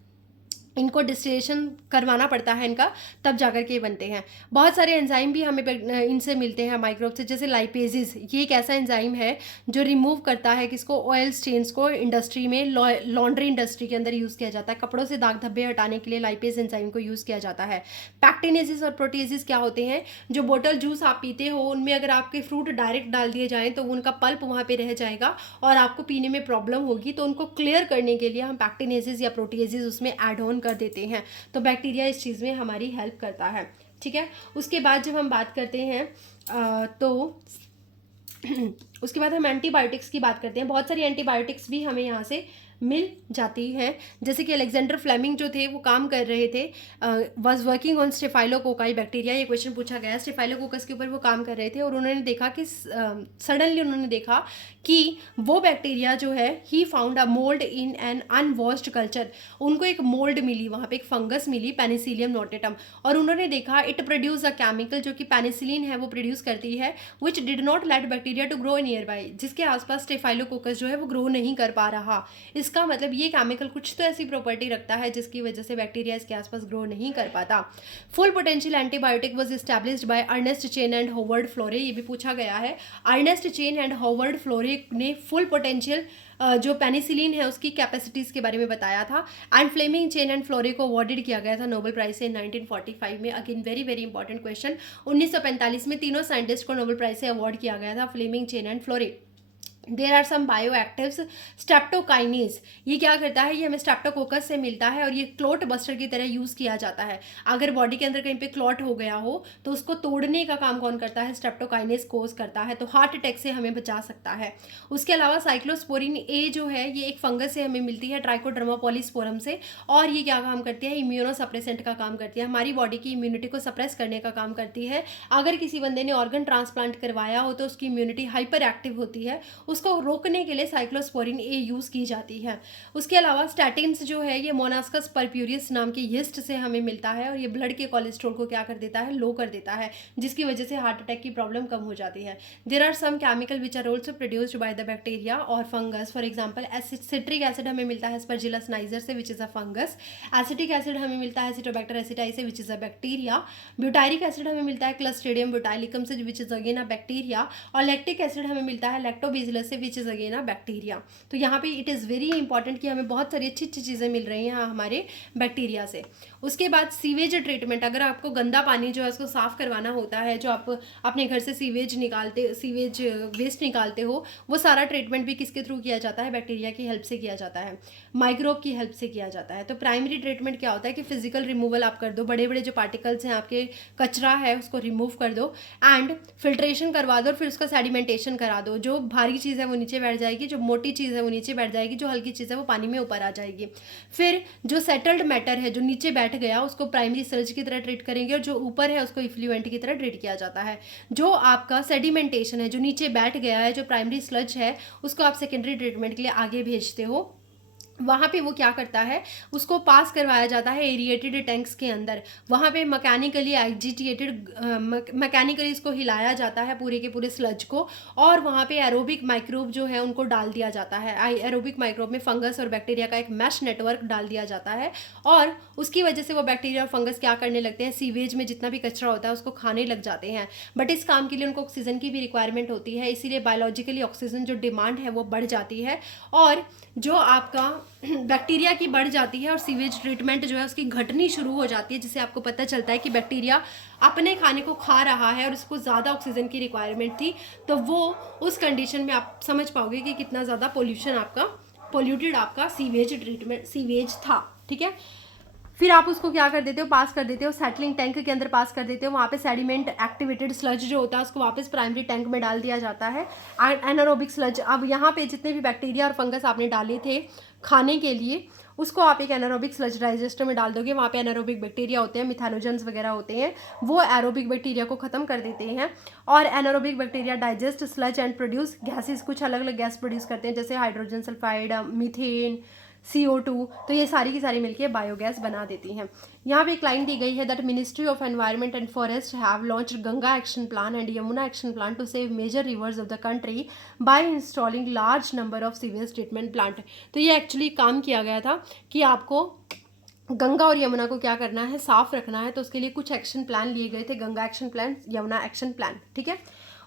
इनको डिस्टिलेशन करवाना पड़ता है इनका, तब जाकर के बनते हैं। बहुत सारे एंजाइम भी हमें इनसे मिलते हैं माइक्रोब से, जैसे लाइपेजेस। ये एक ऐसा एंजाइम है जो रिमूव करता है किसको? ऑयल स्टेन्स को। इंडस्ट्री में लॉन्ड्री इंडस्ट्री के अंदर यूज़ किया जाता है, कपड़ों से दाग धब्बे हटाने के लिए लाइपेज एंजाइम को यूज़ किया जाता है। पैक्टिनेसिस और प्रोटीजेस क्या होते हैं? जो बोतल जूस आप पीते हो उनमें अगर आपके फ्रूट डायरेक्ट डाल दिए जाएँ तो उनका पल्प वहाँ पर रह जाएगा और आपको पीने में प्रॉब्लम होगी, तो उनको क्लियर करने के लिए हम पैक्टिनेसिस या प्रोटीजेस उसमें एड ऑन कर देते हैं। तो बैक्टीरिया इस चीज़ में हमारी हेल्प करता है। ठीक है, उसके बाद जब हम बात करते हैं तो उसके बाद हम एंटीबायोटिक्स की बात करते हैं। बहुत सारी एंटीबायोटिक्स भी हमें यहाँ से मिल जाती है, जैसे कि अलेक्जेंडर फ्लेमिंग जो थे वो काम कर रहे थे, was working on staphylococci bacteria. ये क्वेश्चन पूछा गया, स्टेफाइलोकोकस के ऊपर वो काम कर रहे थे और उन्होंने देखा कि सडनली उन्होंने देखा कि वो बैक्टीरिया जो है he found a mould in an unwashed culture. उनको एक मोल्ड मिली, वहाँ पे एक फंगस मिली, पेनिसिलियम नोटेटम, और उन्होंने देखा इट प्रोड्यूस अ केमिकल जो कि पेनिसिलिन है वो प्रोड्यूस करती है, which did not let bacteria to grow nearby, जिसके आसपास स्टेफाइलोकोकस जो है वो ग्रो नहीं कर पा रहा। इसका मतलब ये केमिकल कुछ तो ऐसी प्रॉपर्टी रखता है जिसकी वजह से बैक्टीरिया इसके आसपास ग्रो नहीं कर पाता। Full potential antibiotic was established by Ernest Chain and Howard Florey. ये भी पूछा गया है। Ernest Chain and Howard Florey ने फुल पोटेंशियल जो पेनिसिलिन है उसकी कैपेसिटीज़ के बारे में बताया था। एंड फ्लेमिंग चेन एंड फ्लोरे को अवॉर्डेड किया गया था नोबेल प्राइज से 1945 में। Again very very important question. 1945 में तीनों साइंटिस्ट को नोबेल प्राइज से अवॉर्ड किया गया था, Fleming Chain and Florey. There are some bioactives. Streptokinase, ये क्या करता है? ये हमें स्ट्रेप्टोकोकस से मिलता है और ये क्लॉट बस्टर की तरह यूज़ किया जाता है। अगर बॉडी के अंदर कहीं पे क्लॉट हो गया हो तो उसको तोड़ने का काम कौन करता है? स्ट्रेप्टोकाइनेज कोज करता है, तो हार्ट अटैक से हमें बचा सकता है। उसके अलावा साइक्लोस्पोरिन ए जो है ये एक फंगस से हमें मिलती है, ट्राइकोडर्मा पॉलीस्पोरम से, और ये क्या काम करती है? इम्यूनो सप्रेसेंट का काम करती है, हमारी बॉडी की इम्यूनिटी को सप्रेस करने का काम करती है। अगर किसी बंदे ने ऑर्गन ट्रांसप्लांट करवाया हो तो उसकी इम्यूनिटी हाइपर एक्टिव होती है, उसको रोकने के लिए साइक्लोस्पोरिन ए यूज़ की जाती है। उसके अलावा स्टैटिन्स जो है ये मोनास्कस परप्यूरियस नाम की यीस्ट से हमें मिलता है और ये ब्लड के कोलेस्ट्रॉल को क्या कर देता है? लो कर देता है, जिसकी वजह से हार्ट अटैक की प्रॉब्लम कम हो जाती है। There are some chemical which are also produced by the bacteria और fungus. For example citric acid हमें मिलता है स्पर्जिलस नाइजर से, which is a fungus. Acetic acid हमें मिलता है एसिटोबैक्टर एसिटाई से, which is a bacteria. Butyric acid हमें मिलता है क्लस्ट्रीडियम ब्यूटाइलिकम से, which is again a bacteria. और लैक्टिक एसिड हमें मिलता है लैक्टोबैसिलस से, which is again a bacteria. तो यहाँ पे इट इज़ वेरी इंपॉर्टेंट कि हमें बहुत सारी अच्छी अच्छी चीज़ें मिल रही हैं हमारे बैक्टीरिया से। उसके बाद सीवेज ट्रीटमेंट, अगर आपको गंदा पानी जो है उसको साफ़ करवाना होता है, जो आप अपने घर से सीवेज वेस्ट निकालते हो, वो सारा ट्रीटमेंट भी किसके थ्रू किया जाता है? बैक्टीरिया की हेल्प से किया जाता है, माइक्रोब की हेल्प से किया जाता है। तो प्राइमरी ट्रीटमेंट क्या होता है कि फिजिकल रिमूवल आप कर दो, बड़े बड़े जो पार्टिकल्स हैं आपके कचरा है उसको रिमूव कर दो, एंड फिल्ट्रेशन करवा दो और फिर उसका सेडिमेंटेशन करा दो। जो भारी चीज़ है वो नीचे बैठ जाएगी, जो मोटी चीज़ है वो नीचे बैठ जाएगी, जो हल्की चीज़ है वो पानी में ऊपर आ जाएगी। फिर जो सेटल्ड मैटर है जो नीचे बैठ गया उसको प्राइमरी स्लज की तरह ट्रीट करेंगे और जो ऊपर है उसको इफ्लुएंट की तरह ट्रीट किया जाता है। जो आपका सेडिमेंटेशन है जो नीचे बैठ गया है, जो प्राइमरी स्लज है, उसको आप सेकेंडरी ट्रीटमेंट के लिए आगे भेजते हो। वहाँ पे वो क्या करता है, उसको पास करवाया जाता है एरिएटेड टैंक्स के अंदर। वहाँ पे मैकेनिकली एजिटेटेड मैकेनिकली इसको हिलाया जाता है पूरे के पूरे स्लज को, और वहाँ पे एरोबिक माइक्रोब जो है उनको डाल दिया जाता है। एरोबिक माइक्रोब में फंगस और बैक्टीरिया का एक मैश नेटवर्क डाल दिया जाता है, और उसकी वजह से वो बैक्टीरिया और फंगस क्या करने लगते हैं, सीवेज में जितना भी कचरा होता है उसको खाने लग जाते हैं। बट इस काम के लिए उनको ऑक्सीजन की भी रिक्वायरमेंट होती है, इसीलिए बायोलॉजिकली ऑक्सीजन जो डिमांड है वो बढ़ जाती है, और जो आपका बैक्टीरिया की बढ़ जाती है, और सीवेज ट्रीटमेंट जो है उसकी घटनी शुरू हो जाती है, जिससे आपको पता चलता है कि बैक्टीरिया अपने खाने को खा रहा है और उसको ज़्यादा ऑक्सीजन की रिक्वायरमेंट थी। तो वो उस कंडीशन में आप समझ पाओगे कि कितना ज़्यादा पोल्यूशन आपका पोल्यूटेड आपका सीवेज ट्रीटमेंट सीवेज था। ठीक है, फिर आप उसको क्या कर देते हो, पास कर देते हो सेटलिंग टैंक के अंदर, पास कर देते हो। वहाँ पे सेडिमेंट एक्टिवेटेड स्लज जो होता है उसको वापस प्राइमरी टैंक में डाल दिया जाता है। एनारोबिक स्लज, अब यहाँ पे जितने भी बैक्टीरिया और फंगस आपने डाले थे खाने के लिए, उसको आप एक एनारोबिक स्लज डाइजेस्टर में डाल दोगे। वहाँ पे एनारोबिक बैक्टीरिया होते हैं, मिथानोजेंस वगैरह होते हैं, वो एरोबिक बैक्टीरिया को ख़त्म कर देते हैं, और anaerobic bacteria digest sludge and produce gases, कुछ अलग अलग गैस प्रोड्यूस करते हैं, जैसे हाइड्रोजन सल्फाइड, मीथेन, CO2। तो ये सारी की सारी मिलकर बायोगैस बना देती हैं। यहाँ पे एक लाइन दी गई है that ministry of environment and forest have launched Ganga action plan and Yamuna action plan to save major rivers of the country by installing large number of sewage treatment plant. तो ये एक्चुअली काम किया गया था कि आपको गंगा और यमुना को क्या करना है, साफ रखना है, तो उसके लिए कुछ एक्शन प्लान लिए गए थे, Ganga action plan, Yamuna action plan. ठीक है,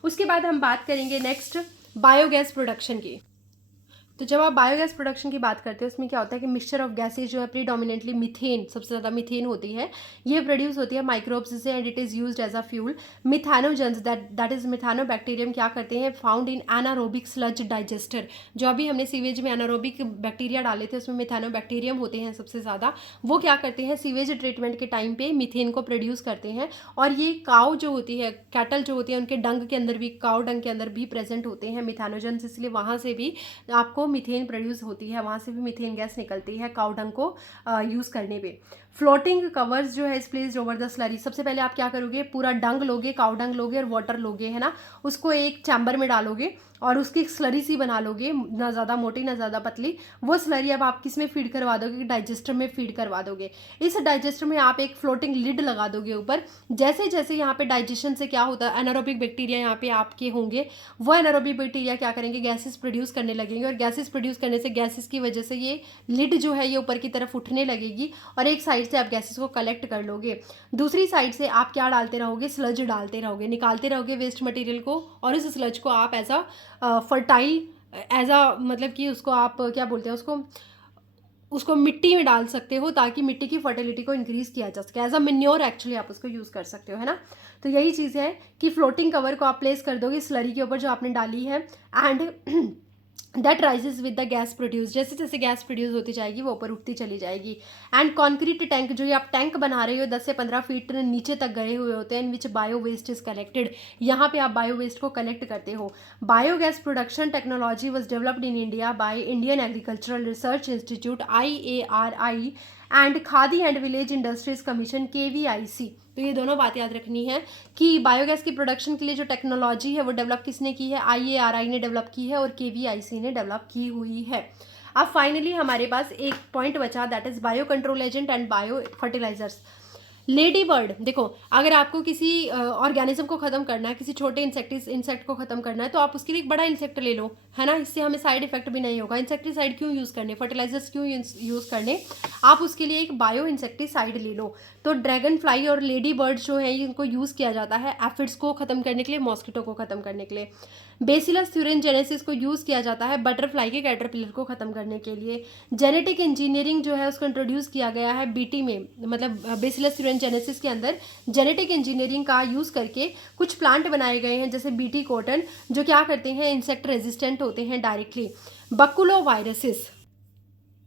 उसके बाद हम बात करेंगे नेक्स्ट बायोगैस प्रोडक्शन की। तो जब आप बायोगैस प्रोडक्शन की बात करते हैं, उसमें क्या होता है कि मिक्सचर ऑफ गैसेज जो है प्रीडोमिनेटली मीथेन, सबसे ज़्यादा मीथेन होती है, ये प्रोड्यूस होती है माइक्रोब्स से, and it is used as a fuel. Methanogens that is Methanobacterium क्या करते हैं, found in anaerobic sludge digester. जो अभी हमने सीवेज में एनारोबिक बैक्टीरिया डाले थे उसमें मिथानोबैक्टीरियम होते हैं सबसे ज़्यादा, वो क्या करते हैं सीवेज ट्रीटमेंट के टाइम पे मीथेन को प्रोड्यूस करते हैं। और ये काऊ जो होती है, कैटल जो होती है, उनके डंग के अंदर भी, काऊ डंग के अंदर भी प्रेजेंट होते हैं मिथानोजेंस, इसलिए वहाँ से भी आपको मीथेन प्रोड्यूस होती है, वहाँ से भी मीथेन गैस निकलती है काऊ डंग को यूज़ करने पे। फ्लोटिंग कवर्स जो है इस प्लेस ओवर द स्लरी, सबसे पहले आप क्या करोगे, पूरा डंग लोगे, काऊ डंग लोगे और वाटर लोगे, है ना, उसको एक चैम्बर में डालोगे और उसकी स्लरी सी बना लोगे, ना ज़्यादा मोटी ना ज़्यादा पतली। वो स्लरी अब आप किस में फीड करवा दोगे, डाइजेस्टर में फीड करवा दोगे। इस डाइजेस्टर में आप एक फ्लोटिंग लिड लगा दोगे ऊपर। जैसे जैसे यहाँ पे डाइजेशन से क्या होता है, एनारोबिक बैक्टीरिया यहाँ पे आपके होंगे, वो एनारोबिक बैक्टीरिया क्या करेंगे, गैसेस प्रोड्यूस करने लगेंगे, और गैसेस प्रोड्यूस करने से, गैसेस की वजह से ये लिड जो है ये ऊपर की तरफ उठने लगेगी, और एक साइड से आप गैसेस को कलेक्ट कर लोगे, दूसरी साइड से आप क्या डालते रहोगे, स्लज डालते रहोगे, निकालते रहोगे वेस्ट मटेरियल को, और इस स्लज को आप as a fertile, as a मतलब कि उसको आप क्या बोलते हैं, उसको मिट्टी में डाल सकते हो, ताकि मिट्टी की फर्टिलिटी को इंक्रीज़ किया जा सके। एज अ मिन्योर एक्चुअली आप उसको यूज़ कर सकते हो, है ना। तो यही चीज़ है कि फ्लोटिंग कवर को आप प्लेस कर दोगे स्लरी के ऊपर जो आपने डाली है, and that rises with the gas produce, जैसे जैसे गैस प्रोड्यूस होती जाएगी वो ऊपर उठती चली जाएगी। एंड कॉन्क्रीट टैंक, जो ये आप टैंक बना रहे हो 10 से 15 फीट नीचे तक गए हुए होते हैं, इन विच बायो वेस्ट इज कलेक्टेड, यहाँ पे आप बायो वेस्ट को कलेक्ट करते हो। Biogas production technology was developed in India by Indian agricultural research institute IARI and khadi and village industries commission KVIC। तो ये दोनों बात याद रखनी है कि बायोगैस की प्रोडक्शन के लिए जो टेक्नोलॉजी है वो डेवलप किसने की है, IARI ने डेवलप की है और KVIC ने डेवलप की हुई है। अब फाइनली हमारे पास एक पॉइंट बचा, that is bio control agent and bio fertilizers. Lady bird, देखो अगर आपको किसी ऑर्गेनिज्म को ख़त्म करना है, किसी छोटे इंसेक्ट को ख़त्म करना है, तो आप उसके लिए एक बड़ा इंसेक्ट ले लो, है ना, इससे हमें साइड इफेक्ट भी नहीं होगा। इंसेक्टिसाइड क्यों यूज़ करने, फर्टिलाइजर्स क्यों यूज़ करने, आप उसके लिए एक बायो इंसेक्टिसाइड ले लो। तो ड्रैगन फ्लाई और लेडी बर्ड जो है इनको यूज़ किया जाता है एफिड्स को ख़त्म करने के लिए, मॉस्किटो को ख़त्म करने के लिए। बेसिलस thuringiensis को यूज़ किया जाता है बटरफ्लाई के कैटरपिलर को ख़त्म करने के लिए। जेनेटिक इंजीनियरिंग जो है उसको इंट्रोड्यूस किया गया है BT में, मतलब बेसिलस thuringiensis के अंदर जेनेटिक इंजीनियरिंग का यूज़ करके कुछ प्लांट बनाए गए हैं, जैसे BT कॉटन, जो क्या करते हैं, इंसेक्ट रेजिस्टेंट होते हैं डायरेक्टली। बकुलोवायरसिस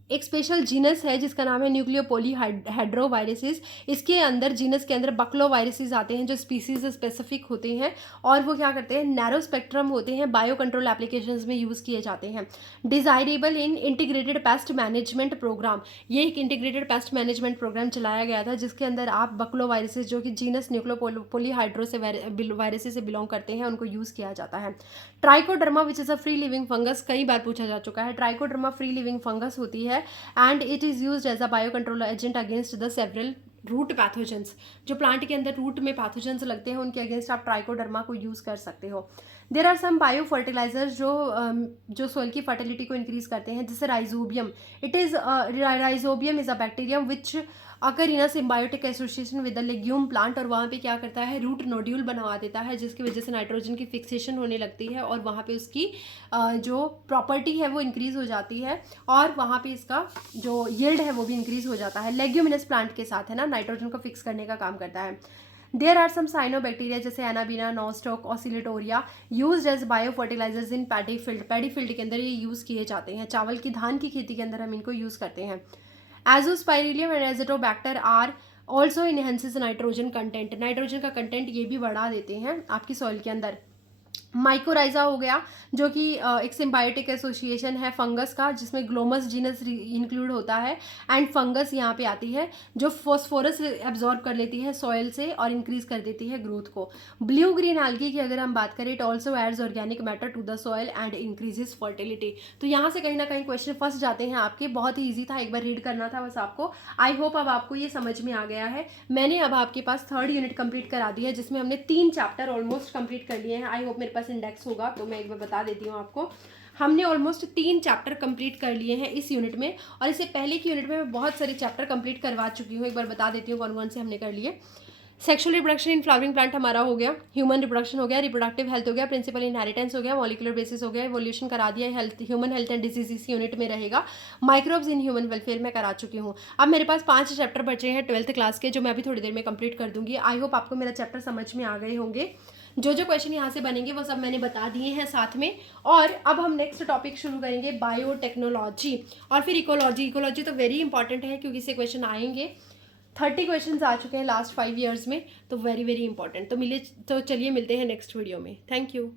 एक स्पेशल जीनस है जिसका नाम है न्यूक्लियोपोलीहाइड्रोवायरसिस। इसके अंदर, जीनस के अंदर बक्लोवायरसिस आते हैं जो स्पीसीज स्पेसिफिक होते हैं, और वो क्या करते हैं, नैरो स्पेक्ट्रम होते हैं, बायो कंट्रोल एप्लीकेशंस में यूज़ किए जाते हैं। डिजायरेबल इन इंटीग्रेटेड पेस्ट मैनेजमेंट प्रोग्राम, ये एक इंटीग्रेटेड पेस्ट मैनेजमेंट प्रोग्राम चलाया गया था जिसके अंदर आप बक्लोवायरसिस, जो कि जीनस न्यूक्लियोपोलीहाइड्रो से वायरसिस से बिलोंग करते हैं, उनको यूज़ किया जाता है। Trichoderma which is a free living fungus, कई बार पूछा जा चुका है। ट्राइकोडर्मा फ्री लिविंग फंगस होती है है and it is use as a bio control agent against the several root pathogens. जो प्लांट के अंदर रूट में पैथोजेंस लगते हैं उनके अगेंस्ट आप ट्राइकोडर्मा को यूज़ कर सकते हो। There are some bio fertilisers जो सोइल की फर्टिलिटी को इंक्रीज करते हैं, जैसे Rhizobium. It is Rhizobium is a bacterium which occur in symbiotic association with the legume plant, और वहाँ पे क्या करता है, रूट नोड्यूल बनवा देता है, जिसकी वजह से नाइट्रोजन की फिक्सेशन होने लगती है और वहाँ पे उसकी जो प्रॉपर्टी है वो इंक्रीज़ हो जाती है और वहाँ पे इसका जो यील्ड है वो भी इंक्रीज़ हो जाता है। लेग्यूमिनस प्लांट के साथ है ना, नाइट्रोजन को फिक्स करने का काम करता है। देयर आर सम साइनोबैक्टीरिया जैसे anabaena, nostoc, oscillatoria used as bio fertilizers in paddy field. Paddy field के अंदर ये यूज़ किए जाते हैं, चावल की धान की खेती के अंदर हम इनको यूज़ करते हैं। Azospirillum and Azotobacter are also enhances nitrogen content. Nitrogen का कंटेंट ये भी बढ़ा देते हैं आपकी सॉइल के अंदर। माइकोराइजा हो गया जो कि एक सिम्बायोटिक एसोसिएशन है फंगस का, जिसमें ग्लोमस जीनस इंक्लूड होता है एंड फंगस यहाँ पे आती है जो फॉस्फोरस एब्जॉर्ब कर लेती है सॉइल से और इंक्रीज कर देती है ग्रोथ को। ब्लू ग्रीन एल्गी की अगर हम बात करें, it also adds organic matter to the soil and increases fertility. तो यहाँ से कहीं ना कहीं क्वेश्चन फंस जाते हैं आपके, बहुत ही ईजी था, एक बार रीड करना था बस आपको। आई होप अब आपको ये समझ में आ गया है। मैंने अब आपके पास 3rd यूनिट कंप्लीट करा दी है, जिसमें हमने 3 चैप्टर ऑलमोस्ट कंप्लीट कर लिए हैं। आई होप मेरे पास इंडेक्स होगा तो मैं एक बार बता देती हूँ आपको। हमने ऑलमोस्ट 3 चैप्टर कंप्लीट कर लिए हैं इस यूनिट में, और इससे पहले की यूनिट में मैं बहुत सारे चैप्टर कंप्लीट करवा चुकी हूँ। एक बार बता देती हूँ कौन कौन से हमने कर लिए। Sexual reproduction in flowering plant हमारा हो गया, ह्यूमन रिप्रोडक्शन हो गया, रिप्रोडक्टिव हेल्थ हो गया, प्रिंसिपल इनहेरिटेंस हो गया, मॉलिक्यूलर बेसिस हो गया, इवोल्यूशन करा दिया, health human health and disease इस यूनिट में रहेगा। माइक्रोब्स इन ह्यूमन वेलफेयर में करा चुकी हूँ। अब मेरे पास 5 चैप्टर बचे हैं 12th क्लास के, जो मैं अभी थोड़ी देर में कंप्लीट कर दूंगी। आई होप आपको मेरा चैप्टर समझ में आ गए होंगे। जो जो क्वेश्चन यहाँ से बनेंगे वो सब मैंने बता दिए हैं साथ में। और अब हम नेक्स्ट टॉपिक शुरू करेंगे, बायोटेक्नोलॉजी और फिर इकोलॉजी। इकोलॉजी तो वेरी इंपॉर्टेंट है क्योंकि इससे क्वेश्चन आएंगे। 30 क्वेश्चंस आ चुके हैं लास्ट 5 ईयर्स में, तो वेरी वेरी इंपॉर्टेंट। तो चलिए मिलते हैं नेक्स्ट वीडियो में। Thank you.